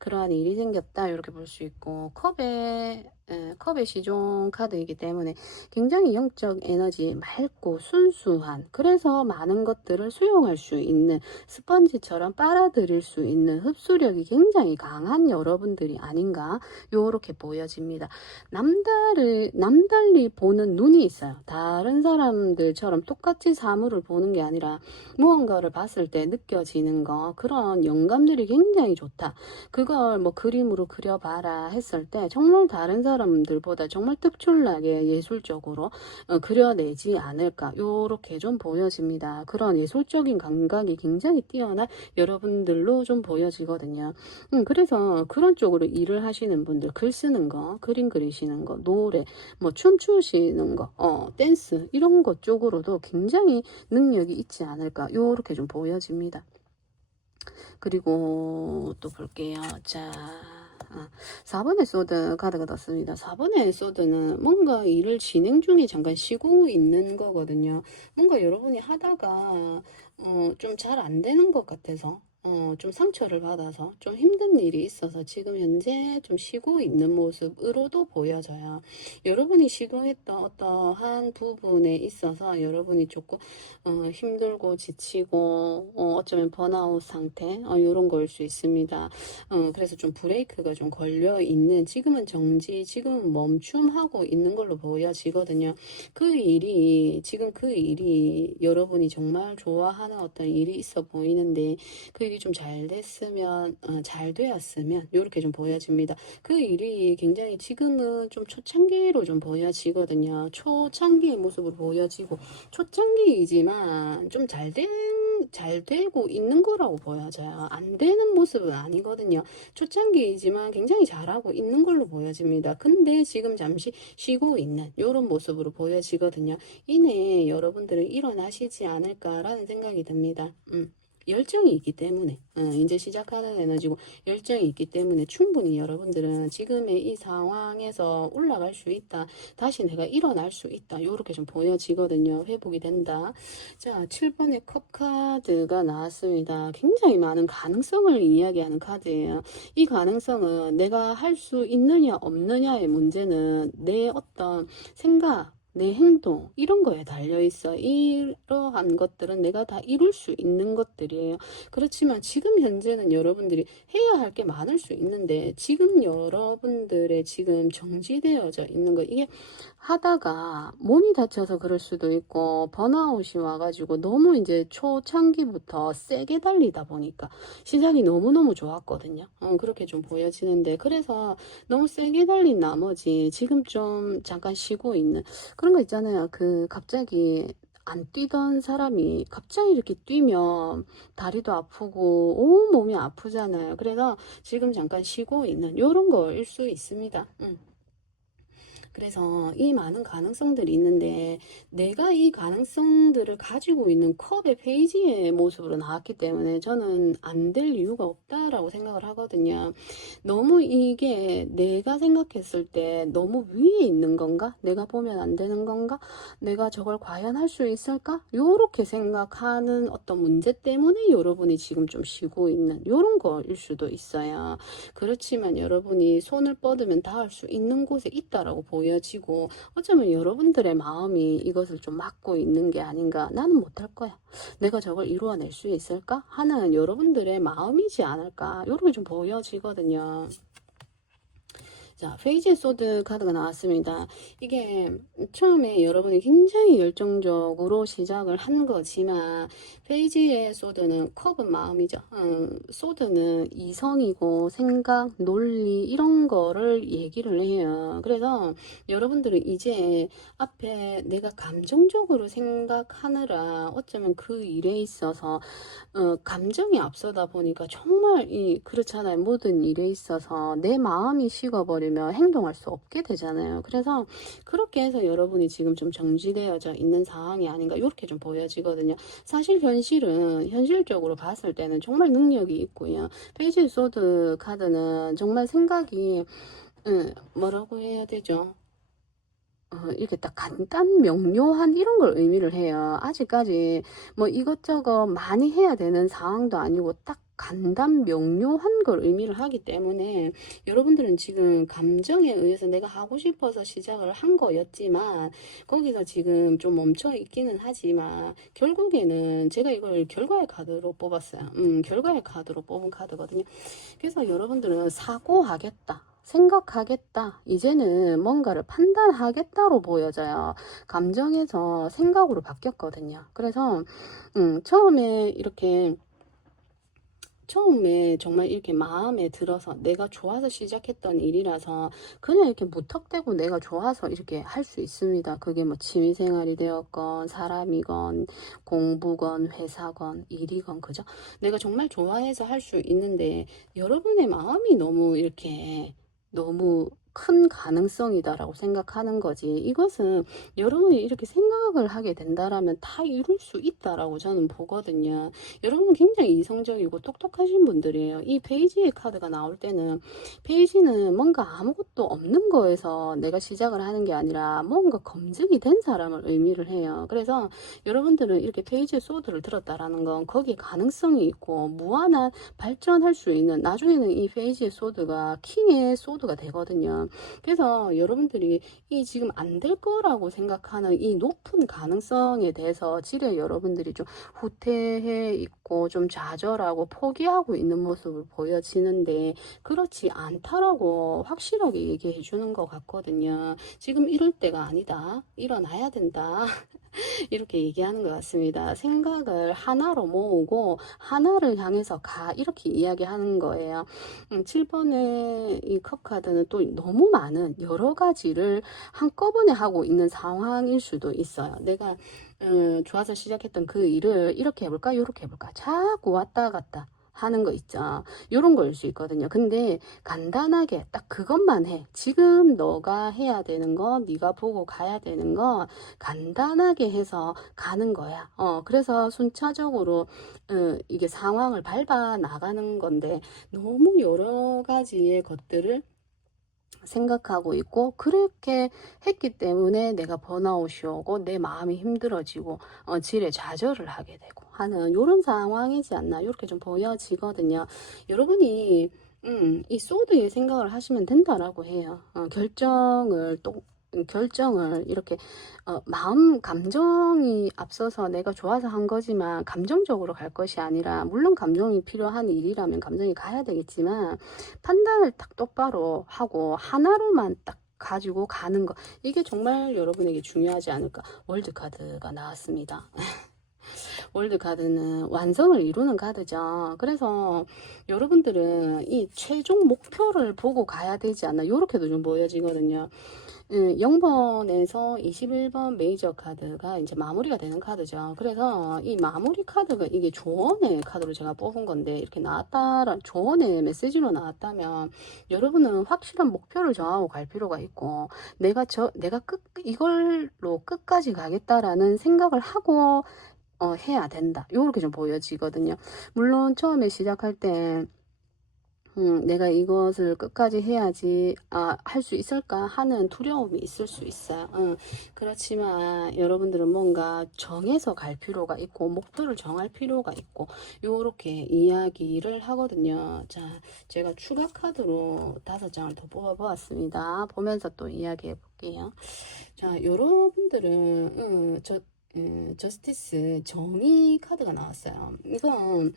그러한 일이 생겼다, 이렇게 볼 수 있고, 컵에 예, 컵의 시종 카드이기 때문에 굉장히 영적 에너지 맑고 순수한, 그래서 많은 것들을 수용할 수 있는, 스펀지처럼 빨아들일 수 있는 흡수력이 굉장히 강한 여러분들이 아닌가 요렇게 보여집니다. 남달리 보는 눈이 있어요. 다른 사람들처럼 똑같이 사물을 보는 게 아니라 무언가를 봤을 때 느껴지는 거, 그런 영감들이 굉장히 좋다. 그걸 뭐 그림으로 그려봐라 했을 때 정말 다른 사람들보다 정말 특출나게 예술적으로 그려내지 않을까 요렇게 좀 보여집니다. 그런 예술적인 감각이 굉장히 뛰어난 여러분들로 좀 보여지거든요. 그래서 그런 쪽으로 일을 하시는 분들, 글 쓰는 거, 그림 그리시는 거, 노래, 뭐 춤추시는 거, 댄스 이런 것 쪽으로도 굉장히 능력이 있지 않을까 요렇게 좀 보여집니다. 그리고 또 볼게요. 자, 4번의 소드 카드가 떴습니다. 4번의 소드는 뭔가 일을 진행 중에 잠깐 쉬고 있는 거거든요. 뭔가 여러분이 하다가 좀 잘 안 되는 것 같아서 좀 상처를 받아서 좀 힘든 일이 있어서 지금 현재 좀 쉬고 있는 모습으로도 보여져요. 여러분이 시도했던 어떠한 부분에 있어서 여러분이 조금 힘들고 지치고 어쩌면 번아웃 상태 이런 거일 수 있습니다. 그래서 좀 브레이크가 좀 걸려 있는, 지금은 정지, 지금은 멈춤하고 있는 걸로 보여지거든요. 지금 그 일이 여러분이 정말 좋아하는 어떤 일이 있어 보이는데 그 일이 좀 잘 됐으면, 잘 되었으면 이렇게 좀 보여집니다. 그 일이 굉장히 지금은 좀 초창기로 좀 보여지거든요. 초창기의 모습으로 보여지고, 초창기이지만 좀 잘 되고 있는 거라고 보여져요. 안 되는 모습은 아니거든요. 초창기이지만 굉장히 잘하고 있는 걸로 보여집니다. 근데 지금 잠시 쉬고 있는 이런 모습으로 보여지거든요. 이내 여러분들은 일어나시지 않을까라는 생각이 듭니다. 열정이 있기 때문에 이제 시작하는 에너지고 열정이 있기 때문에 충분히 여러분들은 지금의 이 상황에서 올라갈 수 있다. 다시 내가 일어날 수 있다. 이렇게 좀 보여지거든요. 회복이 된다. 자, 7번의 컵 카드가 나왔습니다. 굉장히 많은 가능성을 이야기하는 카드예요. 이 가능성은 내가 할 수 있느냐 없느냐의 문제는 내 어떤 생각, 내 행동 이런 거에 달려있어. 이러한 것들은 내가 다 이룰 수 있는 것들이에요. 그렇지만 지금 현재는 여러분들이 해야 할 게 많을 수 있는데 지금 여러분들의 지금 정지되어져 있는 거, 이게 하다가 몸이 다쳐서 그럴 수도 있고 번아웃이 와가지고 너무 이제 초창기부터 세게 달리다 보니까 시작이 너무너무 좋았거든요. 그렇게 좀 보여지는데, 그래서 너무 세게 달린 나머지 지금 좀 잠깐 쉬고 있는 그런 거 있잖아요. 갑자기 안 뛰던 사람이 갑자기 이렇게 뛰면 다리도 아프고 온 몸이 아프잖아요. 그래서 지금 잠깐 쉬고 있는 요런 거일 수 있습니다. 그래서 이 많은 가능성들이 있는데 내가 이 가능성들을 가지고 있는 컵의 페이지의 모습으로 나왔기 때문에 저는 안 될 이유가 없다라고 생각을 하거든요. 너무 이게 내가 생각했을 때 너무 위에 있는 건가? 내가 보면 안 되는 건가? 내가 저걸 과연 할 수 있을까? 요렇게 생각하는 어떤 문제 때문에 여러분이 지금 좀 쉬고 있는 요런 거일 수도 있어요. 그렇지만 여러분이 손을 뻗으면 닿을 수 있는 곳에 있다라고 보여지고, 어쩌면 여러분들의 마음이 이것을 좀 막고 있는 게 아닌가. 나는 못할 거야, 내가 저걸 이루어낼 수 있을까 하는 여러분들의 마음이지 않을까 이렇게 좀 보여지거든요. 자, 페이지의 소드 카드가 나왔습니다. 이게 처음에 여러분이 굉장히 열정적으로 시작을 한 거지만 페이지의 소드는 컵은 마음이죠. 소드는 이성이고 생각, 논리 이런 거를 얘기를 해요. 그래서 여러분들은 이제 앞에 내가 감정적으로 생각하느라 어쩌면 그 일에 있어서 감정이 앞서다 보니까 정말 그렇잖아요. 모든 일에 있어서 내 마음이 식어버리면 행동할 수 없게 되잖아요. 그래서 그렇게 해서 여러분이 지금 좀 정지되어져 있는 상황이 아닌가 이렇게 좀 보여지거든요. 사실 현실적으로 봤을 때는 정말 능력이 있고요. 페이지 소드 카드는 정말 생각이 뭐라고 해야 되죠? 이렇게 딱 간단 명료한 이런 걸 의미를 해요. 아직까지 뭐 이것저것 많이 해야 되는 상황도 아니고 딱 간단 명료한 걸 의미를 하기 때문에 여러분들은 지금 감정에 의해서 내가 하고 싶어서 시작을 한 거였지만 거기서 지금 좀 멈춰 있기는 하지만 결국에는 제가 이걸 결과의 카드로 뽑았어요. 결과의 카드로 뽑은 카드거든요. 그래서 여러분들은 사고하겠다, 생각하겠다, 이제는 뭔가를 판단하겠다로 보여져요. 감정에서 생각으로 바뀌었거든요. 그래서 처음에 정말 이렇게 마음에 들어서 내가 좋아서 시작했던 일이라서 그냥 이렇게 무턱대고 내가 좋아서 이렇게 할 수 있습니다. 그게 뭐 취미생활이 되었건 사람이건 공부건 회사건 일이건 그죠? 내가 정말 좋아해서 할 수 있는데 여러분의 마음이 너무 이렇게 너무 큰 가능성이다라고 생각하는 거지. 이것은 여러분이 이렇게 생각을 하게 된다라면 다 이룰 수 있다라고 저는 보거든요. 여러분 굉장히 이성적이고 똑똑하신 분들이에요. 이 페이지의 카드가 나올 때는 페이지는 뭔가 아무것도 없는 거에서 내가 시작을 하는 게 아니라 뭔가 검증이 된 사람을 의미를 해요. 그래서 여러분들은 이렇게 페이지의 소드를 들었다라는 건 거기에 가능성이 있고 무한한 발전할 수 있는, 나중에는 이 페이지의 소드가 킹의 소드가 되거든요. 그래서 여러분들이 이 지금 안 될 거라고 생각하는 이 높은 가능성에 대해서 지레 여러분들이 좀 후퇴해 있고 좀 좌절하고 포기하고 있는 모습을 보여지는데 그렇지 않다라고 확실하게 얘기해 주는 것 같거든요. 지금 이럴 때가 아니다, 일어나야 된다, 이렇게 얘기하는 것 같습니다. 생각을 하나로 모으고 하나를 향해서 가, 이렇게 이야기하는 거예요. 7번의 이 컵 카드는 또 너무 많은 여러 가지를 한꺼번에 하고 있는 상황일 수도 있어요. 내가 좋아서 시작했던 그 일을 이렇게 해볼까 이렇게 해볼까 자꾸 왔다 갔다 하는 거 있죠. 요런 거일 수 있거든요. 근데 간단하게 딱 그것만 해. 지금 너가 해야 되는 거, 네가 보고 가야 되는 거 간단하게 해서 가는 거야. 그래서 순차적으로 이게 상황을 밟아 나가는 건데 너무 여러 가지의 것들을 생각하고 있고 그렇게 했기 때문에 내가 번아웃이 오고 내 마음이 힘들어지고 질에 좌절을 하게 되고 하는 이런 상황이지 않나, 이렇게 좀 보여지거든요. 여러분이 이 소드의 생각을 하시면 된다라고 해요. 결정을 이렇게 마음 감정이 앞서서 내가 좋아서 한 거지만 감정적으로 갈 것이 아니라, 물론 감정이 필요한 일이라면 감정이 가야 되겠지만 판단을 딱 똑바로 하고 하나로만 딱 가지고 가는 거, 이게 정말 여러분에게 중요하지 않을까. 월드 카드가 나왔습니다. 월드 카드는 완성을 이루는 카드죠. 그래서 여러분들은 이 최종 목표를 보고 가야 되지 않나, 요렇게도 좀 보여지거든요. 0번에서 21번 메이저 카드가 이제 마무리가 되는 카드죠. 그래서 이 마무리 카드가 이게 조언의 카드로 제가 뽑은 건데 이렇게 나왔다라, 조언의 메시지로 나왔다면 여러분은 확실한 목표를 정하고 갈 필요가 있고, 내가 이걸로 끝까지 가겠다라는 생각을 하고 해야 된다, 요렇게 좀 보여지거든요. 물론 처음에 시작할 때 내가 이것을 끝까지 해야지 할 수 있을까 하는 두려움이 있을 수 있어요. 그렇지만 여러분들은 뭔가 정해서 갈 필요가 있고 목표를 정할 필요가 있고 요렇게 이야기를 하거든요. 자, 제가 추가 카드로 5장을 더 뽑아 보았습니다. 보면서 또 이야기해 볼게요. 자, 여러분들은 저스티스 정의 카드가 나왔어요. 이건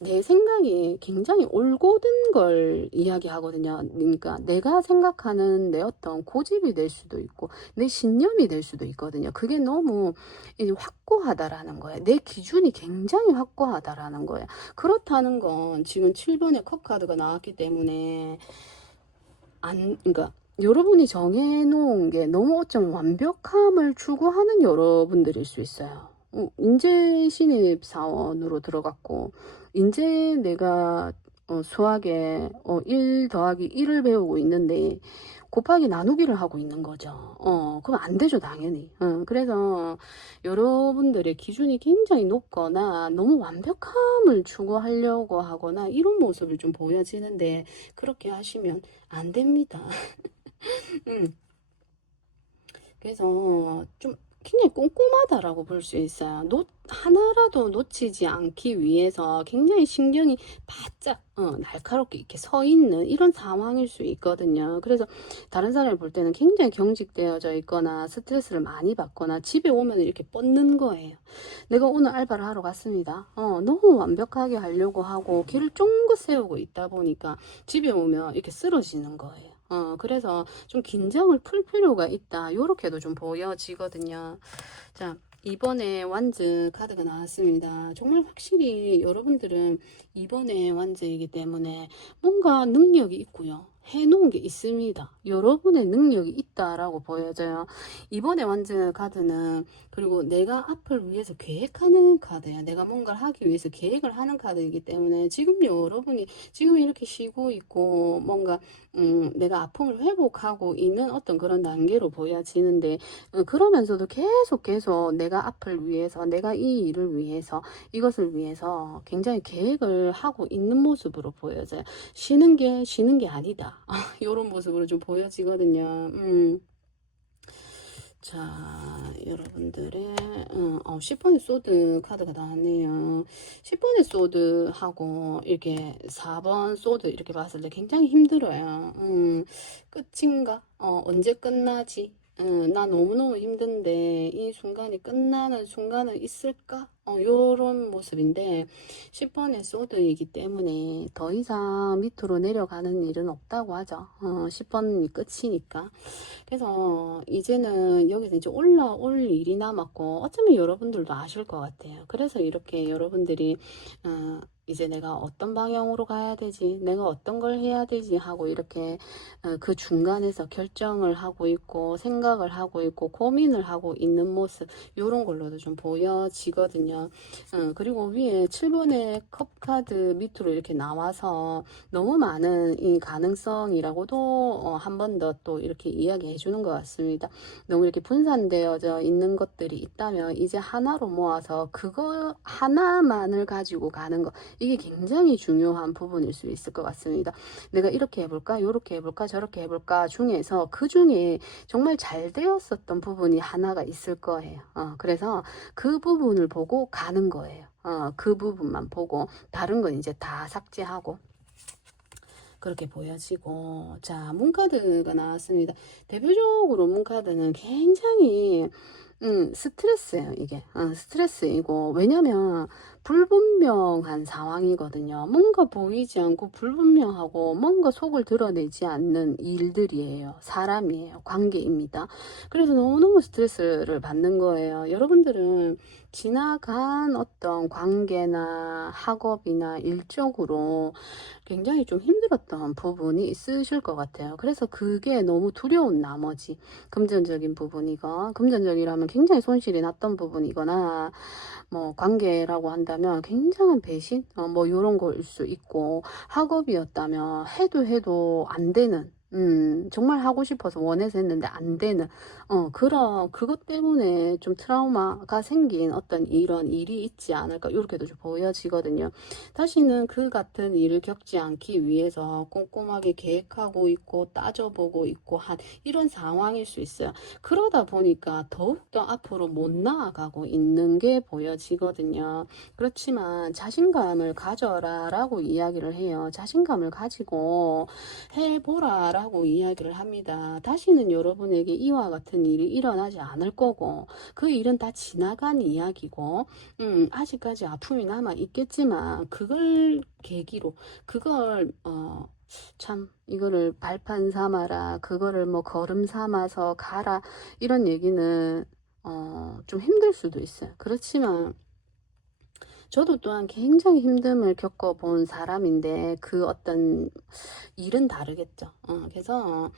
내 생각이 굉장히 올곧은 걸 이야기하거든요. 그러니까 내가 생각하는 내 어떤 고집이 될 수도 있고 내 신념이 될 수도 있거든요. 그게 너무 이제 확고하다라는 거예요. 내 기준이 굉장히 확고하다라는 거예요. 그렇다는 건 지금 7번의 컵 카드가 나왔기 때문에 그러니까 여러분이 정해놓은 게 너무 좀 완벽함을 추구하는 여러분들일 수 있어요. 인재 신입 사원으로 들어갔고 이제 내가 수학에 1 더하기 1을 배우고 있는데 곱하기 나누기를 하고 있는 거죠. 그럼 안 되죠, 당연히. 그래서 여러분들의 기준이 굉장히 높거나 너무 완벽함을 추구하려고 하거나 이런 모습을 좀 보여지는데 그렇게 하시면 안 됩니다. 음. 그래서 좀 굉장히 꼼꼼하다라고 볼 수 있어요. 하나라도 놓치지 않기 위해서 굉장히 신경이 바짝 날카롭게 이렇게 서 있는 이런 상황일 수 있거든요. 그래서 다른 사람이 볼 때는 굉장히 경직되어져 있거나 스트레스를 많이 받거나 집에 오면 이렇게 뻗는 거예요. 내가 오늘 알바를 하러 갔습니다. 너무 완벽하게 하려고 하고 길을 쫑긋 세우고 있다 보니까 집에 오면 이렇게 쓰러지는 거예요. 그래서 좀 긴장을 풀 필요가 있다. 요렇게도 좀 보여지거든요. 자, 이번에 완즈 카드가 나왔습니다. 정말 확실히 여러분들은 이번에 완즈이기 때문에 뭔가 능력이 있고요. 해놓은 게 있습니다. 여러분의 능력이 있다라고 보여져요. 이번에 완즈 카드는 그리고 내가 앞을 위해서 계획하는 카드야. 내가 뭔가를 하기 위해서 계획을 하는 카드이기 때문에 지금 여러분이 지금 이렇게 쉬고 있고 뭔가 내가 아픔을 회복하고 있는 어떤 그런 단계로 보여지는데 그러면서도 계속 내가 앞을 위해서 내가 이 일을 위해서 이것을 위해서 굉장히 계획을 하고 있는 모습으로 보여져요. 쉬는 게 아니다. 이런 모습으로 좀 보여지거든요. 자, 여러분들의 10번의 소드 카드가 나왔네요. 10번의 소드하고 이렇게 4번 소드 이렇게 봤을 때 굉장히 힘들어요. 끝인가? 언제 끝나지? 나 너무너무 힘든데 이 순간이 끝나는 순간은 있을까? 요런 모습인데 10번의 소드이기 때문에 더 이상 밑으로 내려가는 일은 없다고 하죠. 10번이 끝이니까. 그래서 이제는 여기서 이제 올라올 일이 남았고 어쩌면 여러분들도 아실 것 같아요. 그래서 이렇게 여러분들이 이제 내가 어떤 방향으로 가야 되지, 내가 어떤 걸 해야 되지 하고 이렇게 그 중간에서 결정을 하고 있고 생각을 하고 있고 고민을 하고 있는 모습 이런 걸로도 좀 보여지거든요. 그리고 위에 7번의 컵 카드 밑으로 이렇게 나와서 너무 많은 이 가능성이라고도 한 번 더 또 이렇게 이야기해 주는 것 같습니다. 너무 이렇게 분산되어져 있는 것들이 있다면 이제 하나로 모아서 그거 하나만을 가지고 가는 것 이게 굉장히 중요한 부분일 수 있을 것 같습니다. 내가 이렇게 해볼까 요렇게 해볼까 저렇게 해볼까 중에서 그 중에 정말 잘 되었었던 부분이 하나가 있을 거예요. 그래서 그 부분을 보고 가는 거예요. 그 부분만 보고 다른 건 이제 다 삭제하고 그렇게 보여지고 자 문카드가 나왔습니다. 대표적으로 문카드는 굉장히 스트레스예요 이게 스트레스이고 왜냐면 불분명한 상황이거든요. 뭔가 보이지 않고 불분명하고 뭔가 속을 드러내지 않는 일들이에요. 사람이에요. 관계입니다. 그래서 너무너무 스트레스를 받는 거예요. 여러분들은 지나간 어떤 관계나 학업이나 일적으로 굉장히 좀 힘들었던 부분이 있으실 것 같아요. 그래서 그게 너무 두려운 나머지 금전적인 부분이건 금전적이라면 굉장히 손실이 났던 부분이거나 뭐 관계라고 한다면 굉장한 배신 뭐 이런 거일 수 있고 학업이었다면 해도 안 되는 정말 하고 싶어서 원해서 했는데 안 되는 그런 그것 때문에 좀 트라우마가 생긴 어떤 이런 일이 있지 않을까 이렇게도 좀 보여지거든요. 다시는 그 같은 일을 겪지 않기 위해서 꼼꼼하게 계획하고 있고 따져보고 있고 한 이런 상황일 수 있어요. 그러다 보니까 더욱더 앞으로 못 나아가고 있는 게 보여지거든요. 그렇지만 자신감을 가져라 라고 이야기를 해요. 자신감을 가지고 해보라 라고 이야기를 합니다. 다시는 여러분에게 이와 같은 일이 일어나지 않을 거고 그 일은 다 지나간 이야기고 아직까지 아픔이 남아 있겠지만 그걸 계기로 그걸 참 이거를 발판 삼아라 그거를 뭐 걸음 삼아서 가라 이런 얘기는 좀 힘들 수도 있어요. 그렇지만 저도 또한 굉장히 힘듦을 겪어본 사람인데 그 어떤 일은 다르겠죠. 그래서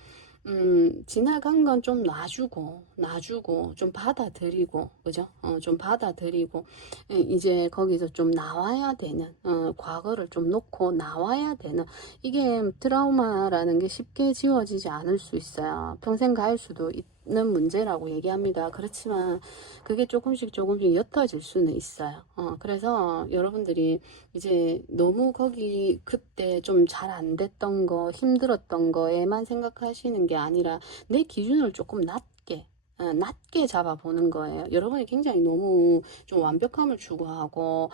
지나간 건 좀 놔주고 좀 받아들이고 그죠? 좀 받아들이고 이제 거기서 좀 나와야 되는 과거를 좀 놓고 나와야 되는 이게 트라우마라는 게 쉽게 지워지지 않을 수 있어요. 평생 갈 수도 있는 문제라고 얘기합니다. 그렇지만 그게 조금씩 옅어질 수는 있어요. 그래서 여러분들이 이제 너무 거기 그때 좀 잘 안 됐던 거 힘들었던 거에만 생각하시는 게 아니라 내 기준을 조금 낮게 낮게 잡아보는 거예요. 여러분이 굉장히 너무 좀 완벽함을 추구하고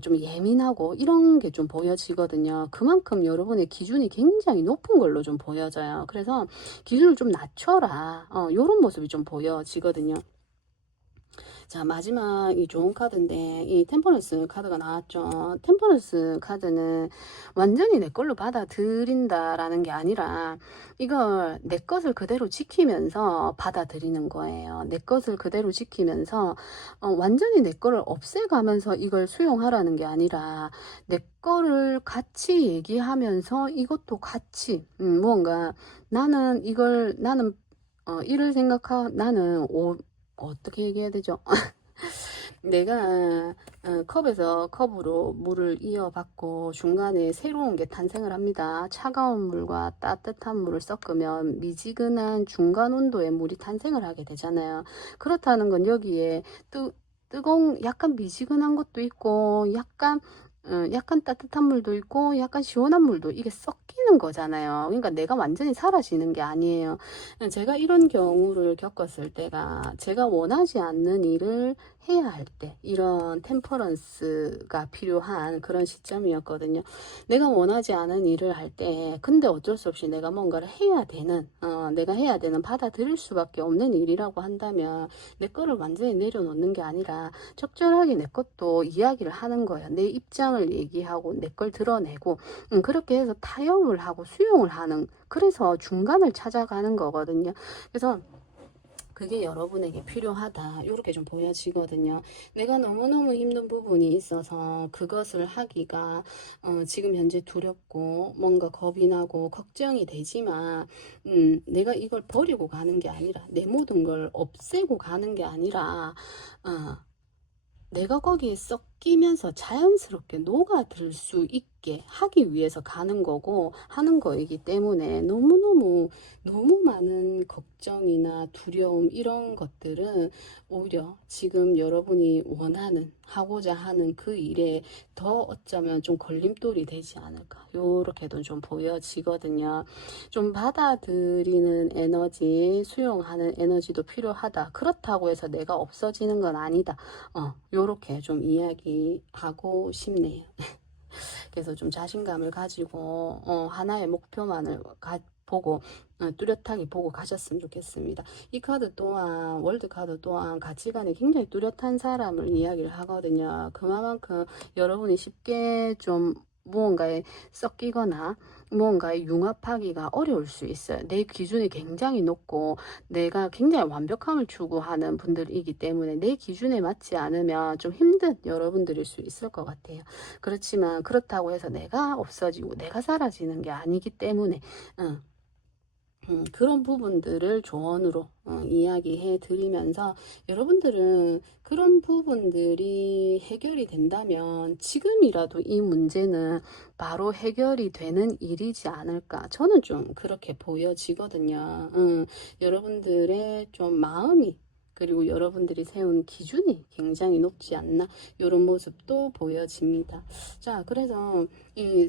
좀 예민하고 이런 게 좀 보여지거든요. 그만큼 여러분의 기준이 굉장히 높은 걸로 좀 보여져요. 그래서 기준을 좀 낮춰라. 요런 모습이 좀 보여지거든요. 자, 마지막 이 좋은 카드인데 이 템퍼런스 카드가 나왔죠. 템퍼런스 카드는 완전히 내 걸로 받아들인다라는 게 아니라 이걸 내 것을 그대로 지키면서 받아들이는 거예요. 내 것을 그대로 지키면서 완전히 내 거를 없애가면서 이걸 수용하라는 게 아니라 내 거를 같이 얘기하면서 이것도 같이 뭔가 나는 이를 생각하 나는 어떻게 얘기해야 되죠? 내가 컵에서 컵으로 물을 이어받고 중간에 새로운 게 탄생을 합니다. 차가운 물과 따뜻한 물을 섞으면 미지근한 중간 온도의 물이 탄생을 하게 되잖아요. 그렇다는 건 여기에 뜨거운 약간 미지근한 것도 있고 약간 따뜻한 물도 있고 약간 시원한 물도 이게 섞이는 거잖아요. 그러니까 내가 완전히 사라지는 게 아니에요. 제가 이런 경우를 겪었을 때가 제가 원하지 않는 일을 해야 할 때 이런 템퍼런스가 필요한 그런 시점이었거든요. 내가 원하지 않은 일을 할 때 근데 어쩔 수 없이 내가 뭔가를 해야 되는 내가 해야 되는 받아들일 수밖에 없는 일이라고 한다면 내 거를 완전히 내려놓는 게 아니라 적절하게 내 것도 이야기를 하는 거예요. 내 입장을 얘기하고 내 걸 드러내고 그렇게 해서 타협을 하고 수용을 하는 그래서 중간을 찾아가는 거거든요. 그래서 그게 여러분에게 필요하다. 이렇게 좀 보여지거든요. 내가 너무너무 힘든 부분이 있어서 그것을 하기가 지금 현재 두렵고 뭔가 겁이 나고 걱정이 되지만 내가 이걸 버리고 가는 게 아니라 내 모든 걸 없애고 가는 게 아니라 내가 거기에 섞이면서 자연스럽게 녹아들 수 있게 하기 위해서 가는 거고 하는 거이기 때문에 너무 많은 걱정이나 두려움 이런 것들은 오히려 지금 여러분이 원하는 하고자 하는 그 일에 더 어쩌면 좀 걸림돌이 되지 않을까 요렇게도 좀 보여지거든요. 좀 받아들이는 에너지 수용하는 에너지도 필요하다. 그렇다고 해서 내가 없어지는 건 아니다. 요렇게 좀 이야기하고 싶네요. 그래서 좀 자신감을 가지고 하나의 목표만을 보고 뚜렷하게 보고 가셨으면 좋겠습니다. 이 카드 또한 월드 카드 또한 가치관이 굉장히 뚜렷한 사람을 이야기를 하거든요. 그만큼 여러분이 쉽게 좀 무언가에 섞이거나 무언가에 융합하기가 어려울 수 있어요. 내 기준이 굉장히 높고 내가 굉장히 완벽함을 추구하는 분들이기 때문에 내 기준에 맞지 않으면 좀 힘든 여러분들일 수 있을 것 같아요. 그렇지만 그렇다고 해서 내가 없어지고 내가 사라지는 게 아니기 때문에 그런 부분들을 조언으로 이야기해 드리면서 여러분들은 그런 부분들이 해결이 된다면 지금이라도 이 문제는 바로 해결이 되는 일이지 않을까 저는 좀 그렇게 보여지거든요. 여러분들의 좀 마음이 그리고 여러분들이 세운 기준이 굉장히 높지 않나 이런 모습도 보여집니다. 자, 그래서 이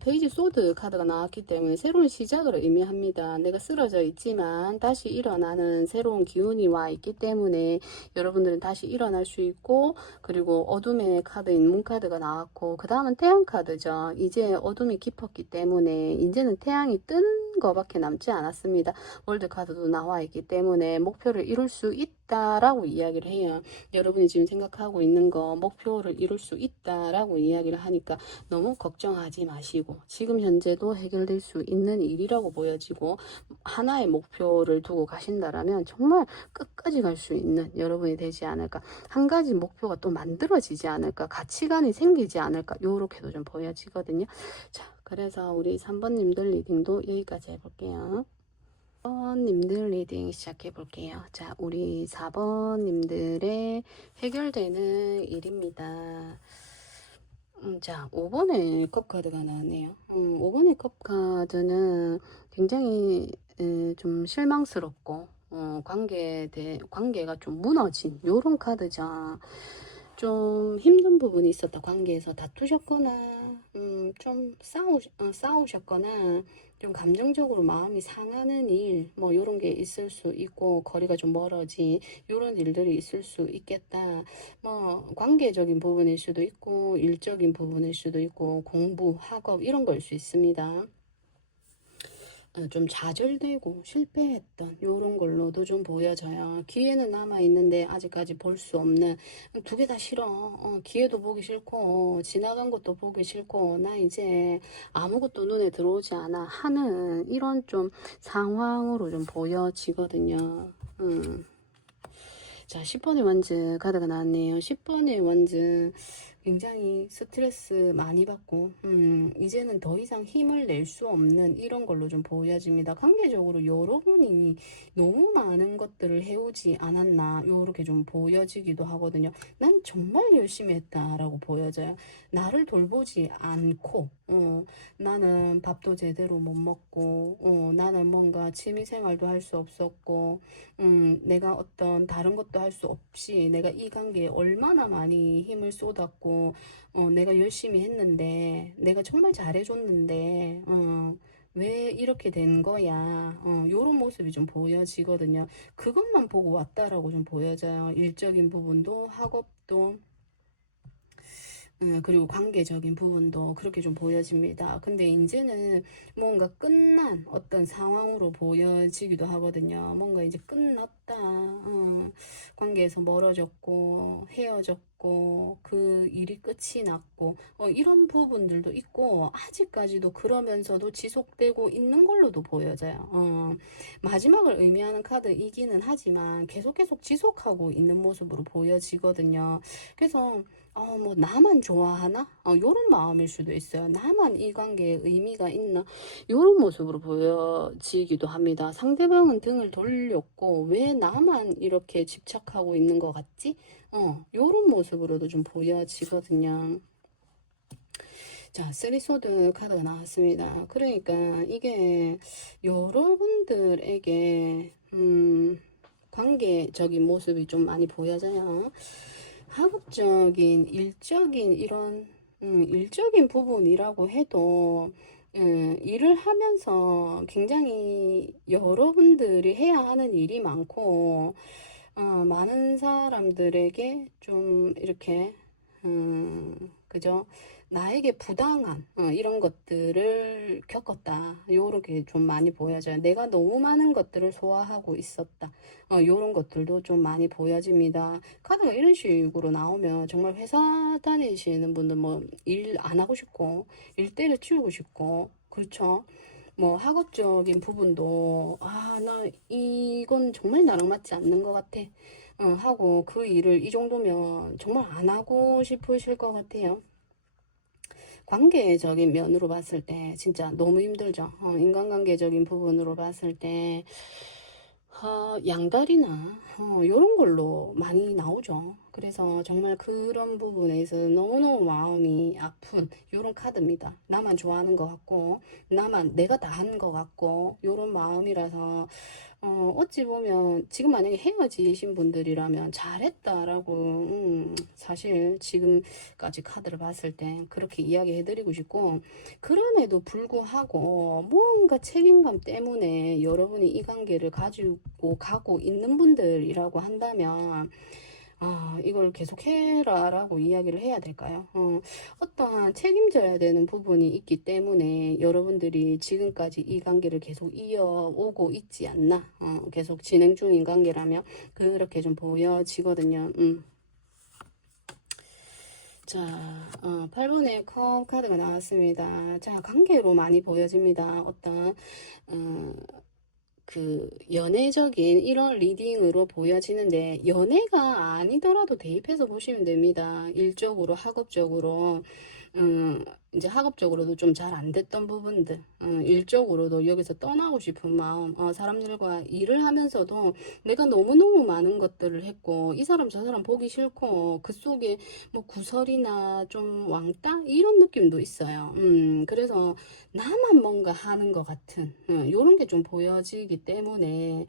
페이지 소드 카드가 나왔기 때문에 새로운 시작을 의미합니다. 내가 쓰러져 있지만 다시 일어나는 새로운 기운이 와 있기 때문에 여러분들은 다시 일어날 수 있고 그리고 어둠의 카드인 문 카드가 나왔고 그 다음은 태양 카드죠. 이제 어둠이 깊었기 때문에 이제는 태양이 뜨는 거밖에 남지 않았습니다. 월드 카드도 나와 있기 때문에 목표를 이룰 수 있다라고 이야기를 해요. 여러분이 지금 생각하고 있는 거 목표를 이룰 수 있다라고 이야기를 하니까 너무 걱정하지 마시고 지금 현재도 해결될 수 있는 일이라고 보여지고 하나의 목표를 두고 가신다라면 정말 끝까지 갈 수 있는 여러분이 되지 않을까 한 가지 목표가 또 만들어지지 않을까 가치관이 생기지 않을까 요렇게도 좀 보여지거든요. 자, 그래서 우리 3번님들 리딩도 여기까지 해볼게요. 4번님들 리딩 시작해 볼게요. 자, 우리 4번님들의 해결되는 일입니다. 자, 5번의 컵 카드가 나왔네요. 5번의 컵 카드는 굉장히 좀 실망스럽고 관계가 좀 무너진 요런 카드죠. 좀 힘든 부분이 있었다. 관계에서 다투셨거나, 좀 싸우셨거나, 좀 감정적으로 마음이 상하는 일, 뭐, 요런 게 있을 수 있고, 거리가 좀 멀어지, 요런 일들이 있을 수 있겠다. 뭐, 관계적인 부분일 수도 있고, 일적인 부분일 수도 있고, 공부, 학업, 이런 거일 수 있습니다. 좀 좌절되고 실패했던 요런 걸로도 좀 보여져요. 기회는 남아있는데 아직까지 볼 수 없는, 두 개 다 싫어. 기회도 보기 싫고 지나간 것도 보기 싫고 나 이제 아무것도 눈에 들어오지 않아 하는 이런 좀 상황으로 좀 보여지거든요. 자, 10번의 원즈 카드가 나왔네요. 10번의 원즈 굉장히 스트레스 많이 받고 이제는 더 이상 힘을 낼 수 없는 이런 걸로 좀 보여집니다. 관계적으로 여러분이 너무 많은 것들을 해오지 않았나 요렇게 좀 보여지기도 하거든요. 난 정말 열심히 했다라고 보여져요. 나를 돌보지 않고 나는 밥도 제대로 못 먹고 나는 뭔가 취미생활도 할 수 없었고 내가 어떤 다른 것도 할 수 없이 내가 이 관계에 얼마나 많이 힘을 쏟았고 내가 열심히 했는데 내가 정말 잘해줬는데 왜 이렇게 된 거야? 요런 모습이 좀 보여지거든요. 그것만 보고 왔다라고 좀 보여져요. 일적인 부분도 학업도 그리고 관계적인 부분도 그렇게 좀 보여집니다. 근데 이제는 뭔가 끝난 어떤 상황으로 보여지기도 하거든요. 뭔가 이제 끝났다. 관계에서 멀어졌고, 헤어졌고, 그 일이 끝이 났고, 이런 부분들도 있고, 아직까지도 그러면서도 지속되고 있는 걸로도 보여져요. 마지막을 의미하는 카드이기는 하지만 계속 지속하고 있는 모습으로 보여지거든요. 그래서 뭐 나만 좋아하나? 요런 마음일 수도 있어요. 나만 이 관계에 의미가 있나? 요런 모습으로 보여지기도 합니다. 상대방은 등을 돌렸고 왜 나만 이렇게 집착하고 있는 것 같지? 요런 모습으로도 좀 보여지거든요. 자, 쓰리소드 카드가 나왔습니다. 그러니까 이게 여러분들에게 관계적인 모습이 좀 많이 보여져요. 학업적인, 일적인 이런 일적인 부분이라고 해도 일을 하면서 굉장히 여러분들이 해야 하는 일이 많고 많은 사람들에게 좀 이렇게 그죠? 나에게 부당한 이런 것들을 겪었다. 요렇게 좀 많이 보여져요. 내가 너무 많은 것들을 소화하고 있었다. 요런 것들도 좀 많이 보여집니다. 카드가 이런 식으로 나오면 정말 회사 다니시는 분들 뭐 일 안 하고 싶고 일 때려치우고 싶고 그렇죠. 뭐 학업적인 부분도 나 이건 정말 나랑 맞지 않는 것 같아. 하고 그 일을 이 정도면 정말 안 하고 싶으실 것 같아요. 관계적인 면으로 봤을 때 진짜 너무 힘들죠. 인간관계적인 부분으로 봤을 때 양다리나 요런 걸로 많이 나오죠. 그래서 정말 그런 부분에서 너무너무 마음이 아픈 요런 카드입니다. 나만 좋아하는 것 같고 내가 다 하는 것 같고 요런 마음이라서 어찌 보면 지금 만약에 헤어지신 분들이라면 잘했다라고 사실 지금까지 카드를 봤을 때 그렇게 이야기해드리고 싶고 그럼에도 불구하고 뭔가 책임감 때문에 여러분이 이 관계를 가지고 가고 있는 분들이라고 한다면 이걸 계속해라 라고 이야기를 해야 될까요? 어떠한 책임져야 되는 부분이 있기 때문에 여러분들이 지금까지 이 관계를 계속 이어오고 있지 않나? 계속 진행 중인 관계라면 그렇게 좀 보여지거든요. 자, 8번의 컵 카드가 나왔습니다. 자, 관계로 많이 보여집니다. 어떤, 그 연애적인 이런 리딩으로 보여지는데 연애가 아니더라도 대입해서 보시면 됩니다. 일적으로 학업적으로 이제 학업적으로도 좀 잘 안 됐던 부분들, 일적으로도 여기서 떠나고 싶은 마음, 사람들과 일을 하면서도 내가 너무너무 많은 것들을 했고, 이 사람 저 사람 보기 싫고, 그 속에 뭐 구설이나 좀 왕따? 이런 느낌도 있어요. 그래서 나만 뭔가 하는 것 같은, 요런 게 좀 보여지기 때문에,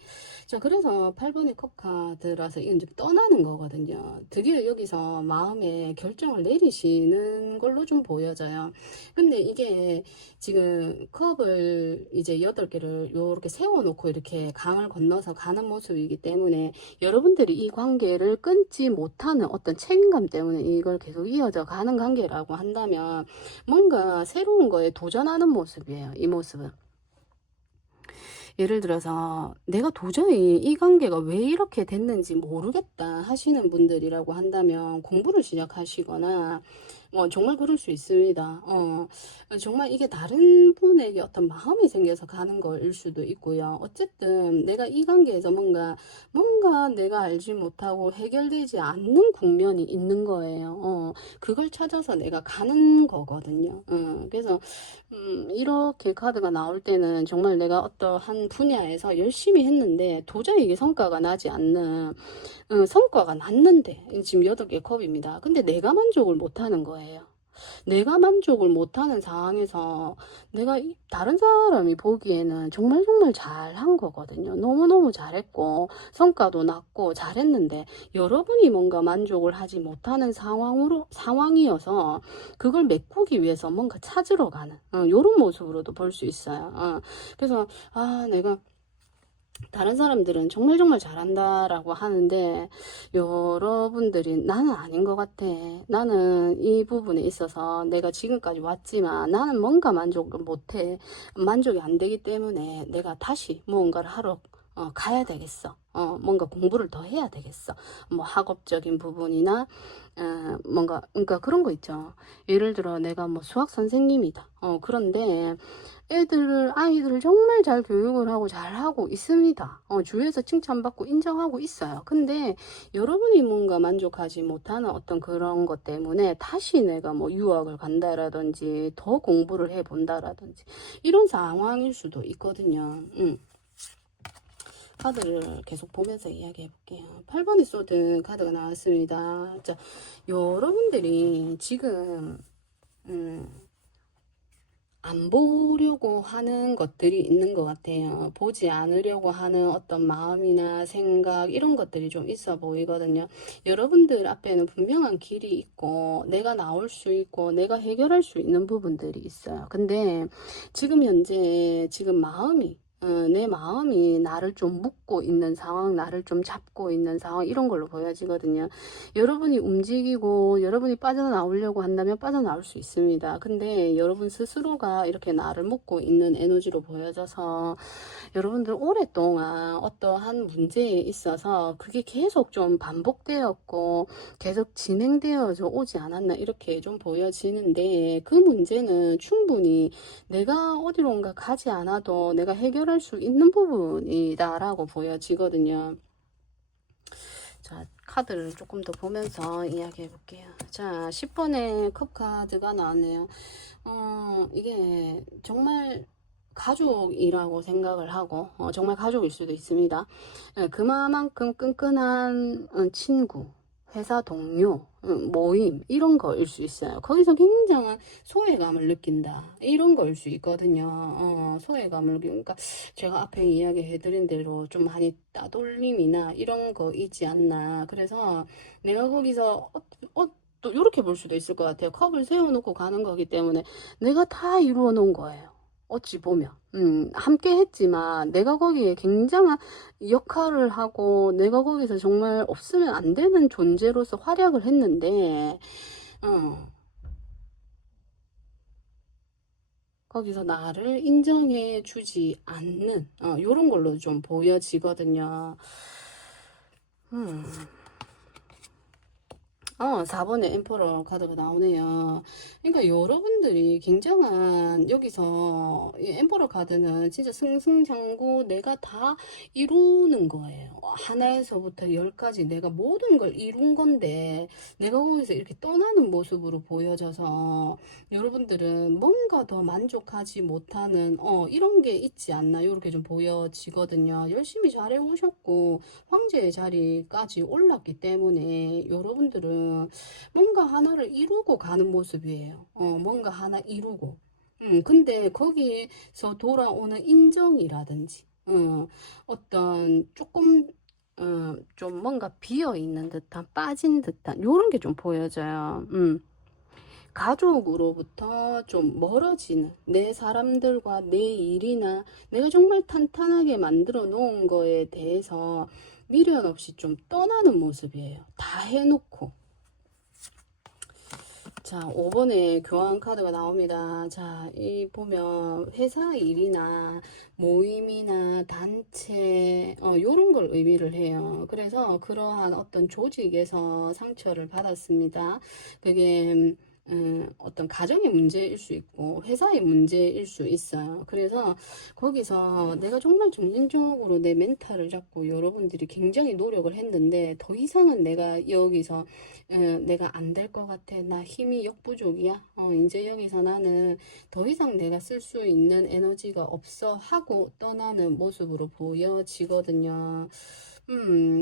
자, 그래서 8번의 컵 카드라서 이건 좀 떠나는 거거든요. 드디어 여기서 마음의 결정을 내리시는 걸로 좀 보여져요. 근데 이게 지금 컵을 이제 8개를 요렇게 세워놓고 이렇게 강을 건너서 가는 모습이기 때문에 여러분들이 이 관계를 끊지 못하는 어떤 책임감 때문에 이걸 계속 이어져 가는 관계라고 한다면 뭔가 새로운 거에 도전하는 모습이에요. 이 모습은. 예를 들어서 내가 도저히 이 관계가 왜 이렇게 됐는지 모르겠다 하시는 분들이라고 한다면 공부를 시작하시거나 정말 그럴 수 있습니다. 정말 이게 다른 분에게 어떤 마음이 생겨서 가는 거일 수도 있고요. 어쨌든 내가 이 관계에서 뭔가 내가 알지 못하고 해결되지 않는 국면이 있는 거예요. 그걸 찾아서 내가 가는 거거든요. 그래서 이렇게 카드가 나올 때는 정말 내가 어떠한 분야에서 열심히 했는데 도저히 이게 성과가 나지 않는, 성과가 났는데 지금 8개 컵입니다. 근데 내가 만족을 못하는 거예요. 내가 만족을 못하는 상황에서 내가 다른 사람이 보기에는 정말 정말 잘한 거거든요. 너무너무 잘했고 성과도 났고 잘했는데 여러분이 뭔가 만족을 하지 못하는 상황이어서 그걸 메꾸기 위해서 뭔가 찾으러 가는 요런 모습으로도 볼 수 있어요. 그래서 내가 다른 사람들은 정말 정말 잘한다라고 하는데 여러분들이 나는 아닌 것 같아. 나는 이 부분에 있어서 내가 지금까지 왔지만 나는 뭔가 만족을 못해. 만족이 안 되기 때문에 내가 다시 무언가를 하러 가야 되겠어. 뭔가 공부를 더 해야 되겠어. 뭐 학업적인 부분이나 뭔가 그러니까 그런 거 있죠. 예를 들어 내가 뭐 수학 선생님이다. 그런데 아이들을 정말 잘 교육을 하고 잘하고 있습니다. 주위에서 칭찬받고 인정하고 있어요. 근데 여러분이 뭔가 만족하지 못하는 어떤 그런 것 때문에 다시 내가 뭐 유학을 간다라든지 더 공부를 해본다라든지 이런 상황일 수도 있거든요. 카드를 계속 보면서 이야기해 볼게요. 8번의 소드 카드가 나왔습니다. 자, 여러분들이 지금 안 보려고 하는 것들이 있는 것 같아요. 보지 않으려고 하는 어떤 마음이나 생각 이런 것들이 좀 있어 보이거든요. 여러분들 앞에는 분명한 길이 있고 내가 나올 수 있고 내가 해결할 수 있는 부분들이 있어요. 근데 지금 현재 내 마음이 나를 좀 묶고 있는 상황, 나를 좀 잡고 있는 상황 이런 걸로 보여지거든요. 여러분이 움직이고 여러분이 빠져나오려고 한다면 빠져나올 수 있습니다. 근데 여러분 스스로가 이렇게 나를 묶고 있는 에너지로 보여져서 여러분들 오랫동안 어떠한 문제에 있어서 그게 계속 좀 반복되었고 계속 진행되어져 오지 않았나 이렇게 좀 보여지는데 그 문제는 충분히 내가 어디론가 가지 않아도 내가 해결할 수 있는 부분이다 라고 보여지거든요. 자, 카드를 조금 더 보면서 이야기해 볼게요. 자, 10번의 컵 카드가 나왔네요. 이게 정말 가족이라고 생각을 하고 정말 가족일 수도 있습니다. 그만큼 끈끈한 친구, 회사 동료, 모임 이런 거일 수 있어요. 거기서 굉장한 소외감을 느낀다 이런 거일 수 있거든요. 소외감을 그러니까 제가 앞에 이야기해드린 대로 좀 많이 따돌림이나 이런 거 있지 않나. 그래서 내가 거기서 또 이렇게 볼 수도 있을 것 같아요. 컵을 세워놓고 가는 거기 때문에 내가 다 이루어 놓은 거예요. 어찌 보면 함께 했지만 내가 거기에 굉장한 역할을 하고 내가 거기서 정말 없으면 안 되는 존재로서 활약을 했는데 거기서 나를 인정해 주지 않는 요런 걸로 좀 보여지거든요. 4번에 엠퍼러 카드가 나오네요. 그러니까 여러분들이 굉장한 여기서 이 엠퍼러 카드는 진짜 승승장구 내가 다 이루는 거예요. 하나에서부터 열까지 내가 모든 걸 이룬 건데 내가 거기서 이렇게 떠나는 모습으로 보여져서 여러분들은 뭔가 더 만족하지 못하는 이런 게 있지 않나 이렇게 좀 보여지거든요. 열심히 잘해 오셨고 황제의 자리까지 올랐기 때문에 여러분들은 뭔가 하나를 이루고 가는 모습이에요. 뭔가 하나 이루고. 근데 거기서 돌아오는 인정이라든지, 어떤 조금, 좀 뭔가 비어 있는 듯한, 빠진 듯한, 요런 게 좀 보여져요. 가족으로부터 좀 멀어지는 내 사람들과 내 일이나 내가 정말 탄탄하게 만들어 놓은 거에 대해서 미련 없이 좀 떠나는 모습이에요. 다 해놓고. 자, 5번에 교환 카드가 나옵니다. 자, 이 보면 회사 일이나 모임이나 단체, 요런 걸 의미를 해요. 그래서 그러한 어떤 조직에서 상처를 받았습니다. 그게 어떤 가정의 문제일 수 있고 회사의 문제일 수 있어요. 그래서 거기서 내가 정말 정신적으로 내 멘탈을 잡고 여러분들이 굉장히 노력을 했는데 더 이상은 내가 여기서 내가 안 될 것 같아. 나 힘이 역부족이야. 이제 여기서 나는 더 이상 내가 쓸 수 있는 에너지가 없어 하고 떠나는 모습으로 보여지거든요.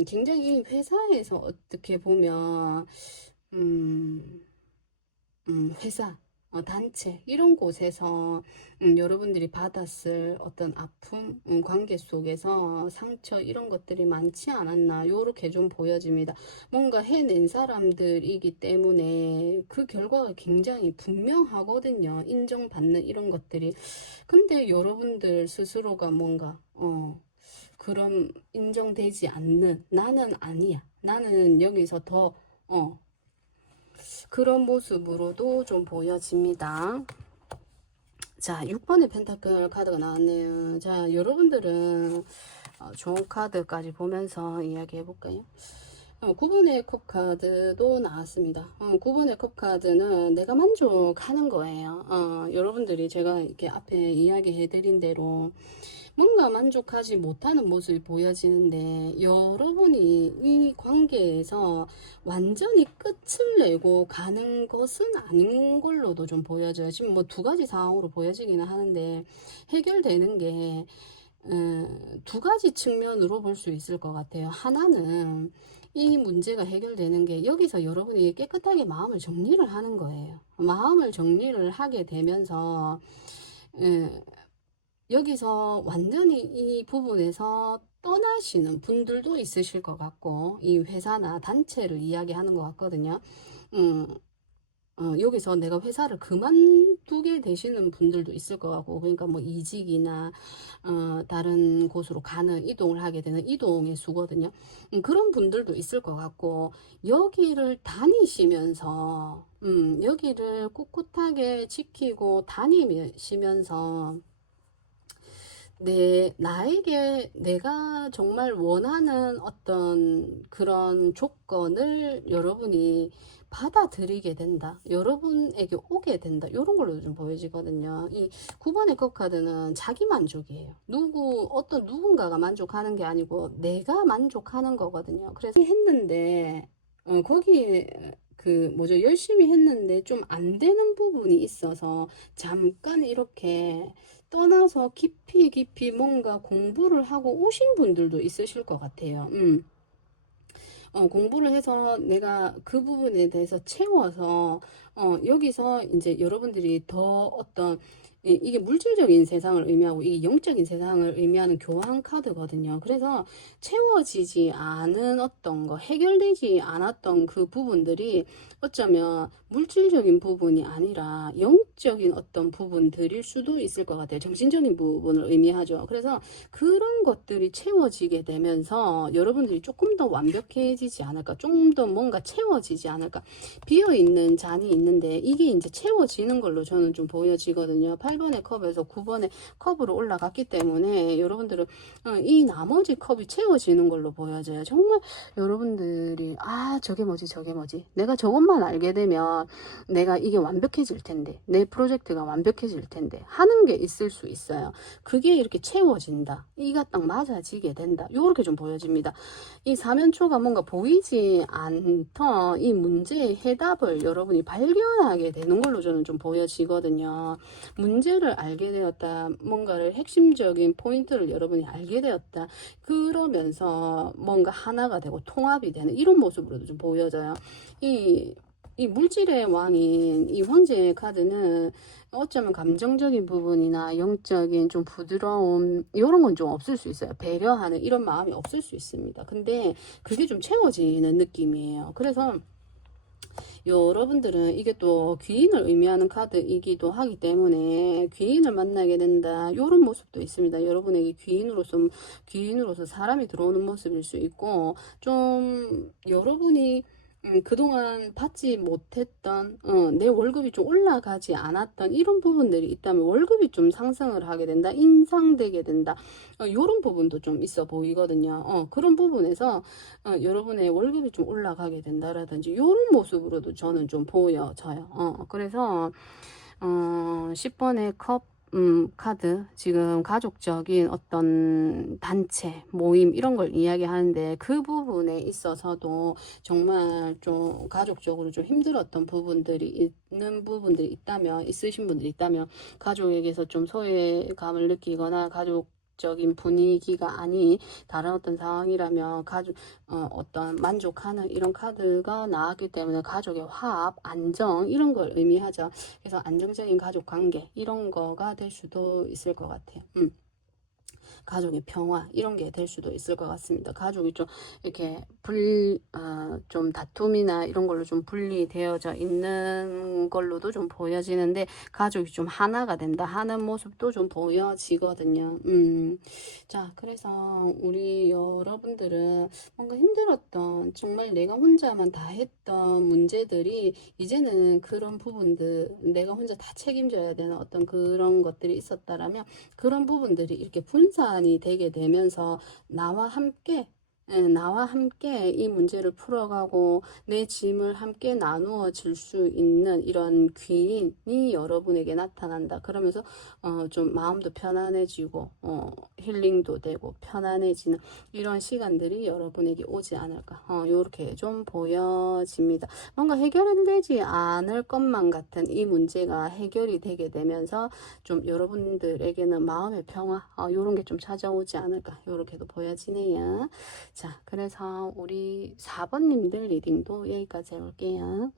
굉장히 회사에서 어떻게 보면 회사, 단체, 이런 곳에서 여러분들이 받았을 어떤 아픔, 관계 속에서 상처, 이런 것들이 많지 않았나, 요렇게 좀 보여집니다. 뭔가 해낸 사람들이기 때문에 그 결과가 굉장히 분명하거든요. 인정받는 이런 것들이. 근데 여러분들 스스로가 뭔가, 그런 인정되지 않는, 나는 아니야. 나는 여기서 더, 그런 모습으로도 좀 보여집니다. 자, 6번의 펜타클 카드가 나왔네요. 자, 여러분들은 좋은 카드까지 보면서 이야기 해볼까요? 9번의 컵 카드도 나왔습니다. 9번의 컵 카드는 내가 만족하는 거예요. 여러분들이 제가 이렇게 앞에 이야기해 드린 대로 뭔가 만족하지 못하는 모습이 보여지는데 여러분이 이 관계에서 완전히 끝을 내고 가는 것은 아닌 걸로도 좀 보여져요. 지금 뭐 두 가지 상황으로 보여지기는 하는데 해결되는 게 두 가지 측면으로 볼 수 있을 것 같아요. 하나는 이 문제가 해결되는 게 여기서 여러분이 깨끗하게 마음을 정리를 하는 거예요. 마음을 정리를 하게 되면서 여기서 완전히 이 부분에서 떠나시는 분들도 있으실 것 같고 이 회사나 단체를 이야기하는 것 같거든요. 여기서 내가 회사를 그만두게 되시는 분들도 있을 것 같고, 그러니까 뭐 이직이나, 다른 곳으로 이동을 하게 되는 이동의 수거든요. 그런 분들도 있을 것 같고, 여기를 다니시면서, 여기를 꿋꿋하게 지키고 다니시면서, 나에게 내가 정말 원하는 어떤 그런 조건을 여러분이 받아들이게 된다. 여러분에게 오게 된다. 이런 걸로 좀 보여지거든요. 이 9번의 컵 카드는 자기 만족이에요. 어떤 누군가가 만족하는 게 아니고 내가 만족하는 거거든요. 그래서 했는데, 거기, 열심히 했는데 좀 안 되는 부분이 있어서 잠깐 이렇게 떠나서 깊이 뭔가 공부를 하고 오신 분들도 있으실 것 같아요. 공부를 해서 내가 그 부분에 대해서 채워서, 여기서 이제 여러분들이 더 어떤, 이게 물질적인 세상을 의미하고 이게 영적인 세상을 의미하는 교환 카드거든요. 그래서 채워지지 않은 어떤 거, 해결되지 않았던 그 부분들이 어쩌면 물질적인 부분이 아니라 가족적인 어떤 부분들일 수도 있을 것 같아요. 정신적인 부분을 의미하죠. 그래서 그런 것들이 채워지게 되면서 여러분들이 조금 더 완벽해지지 않을까, 좀 더 뭔가 채워지지 않을까. 비어있는 잔이 있는데 이게 이제 채워지는 걸로 저는 좀 보여지거든요. 8번의 컵에서 9번의 컵으로 올라갔기 때문에 여러분들은 이 나머지 컵이 채워지는 걸로 보여져요. 정말 여러분들이 저게 뭐지 저게 뭐지, 내가 저것만 알게 되면 내가 이게 완벽해질 텐데, 내 프로젝트가 완벽해질 텐데 하는 게 있을 수 있어요. 그게 이렇게 채워진다, 이가 딱 맞아지게 된다, 요렇게 좀 보여집니다. 이 사면초가 뭔가 보이지 않던 이 문제의 해답을 여러분이 발견하게 되는 걸로 저는 좀 보여지거든요. 문제를 알게 되었다, 뭔가를 핵심적인 포인트를 여러분이 알게 되었다, 그러면서 뭔가 하나가 되고 통합이 되는 이런 모습으로도 좀 보여져요. 이 물질의 왕인 이 황제의 카드는 어쩌면 감정적인 부분이나 영적인 좀 부드러움 이런 건 좀 없을 수 있어요. 배려하는 이런 마음이 없을 수 있습니다. 근데 그게 좀 채워지는 느낌이에요. 그래서 여러분들은 이게 또 귀인을 의미하는 카드이기도 하기 때문에 귀인을 만나게 된다, 이런 모습도 있습니다. 여러분에게 귀인으로서 사람이 들어오는 모습일 수 있고, 좀 여러분이 그동안 받지 못했던 내 월급이 좀 올라가지 않았던 이런 부분들이 있다면 월급이 좀 상승을 하게 된다, 인상되게 된다, 이런 부분도 좀 있어 보이거든요. 그런 부분에서 여러분의 월급이 좀 올라가게 된다라든지 이런 모습으로도 저는 좀 보여져요. 그래서 10번의 컵 카드, 지금 가족적인 어떤 단체, 모임 이런 걸 이야기하는데 그 부분에 있어서도 정말 좀 가족적으로 좀 힘들었던 부분들이 있으신 분들이 있다면 가족에게서 좀 소외감을 느끼거나 가족적인 분위기가 아닌 다른 어떤 상황이라면 어떤 만족하는 이런 카드가 나왔기 때문에 가족의 화합, 안정 이런 걸 의미하죠. 그래서 안정적인 가족 관계 이런 거가 될 수도 있을 것 같아요. 가족의 평화 이런 게 될 수도 있을 것 같습니다. 가족이 좀 이렇게 좀 다툼이나 이런 걸로 좀 분리되어져 있는 걸로도 좀 보여지는데 가족이 좀 하나가 된다 하는 모습도 좀 보여지거든요. 자, 그래서 우리 여러분들은 뭔가 힘들었던, 정말 내가 혼자만 다 했던 문제들이 이제는 그런 부분들, 내가 혼자 다 책임져야 되는 어떤 그런 것들이 있었다라면 그런 부분들이 이렇게 분산이 되게 되면서 나와 함께 이 문제를 풀어가고 내 짐을 함께 나누어 질 수 있는 이런 귀인이 여러분에게 나타난다. 그러면서 좀 마음도 편안해지고 힐링도 되고 편안해지는 이런 시간들이 여러분에게 오지 않을까, 요렇게 좀 보여집니다. 뭔가 해결되지 않을 것만 같은 이 문제가 해결이 되게 되면서 좀 여러분들에게는 마음의 평화, 요런 게 좀 찾아오지 않을까, 요렇게도 보여지네요. 자, 그래서 우리 4번님들 리딩도 여기까지 해볼게요.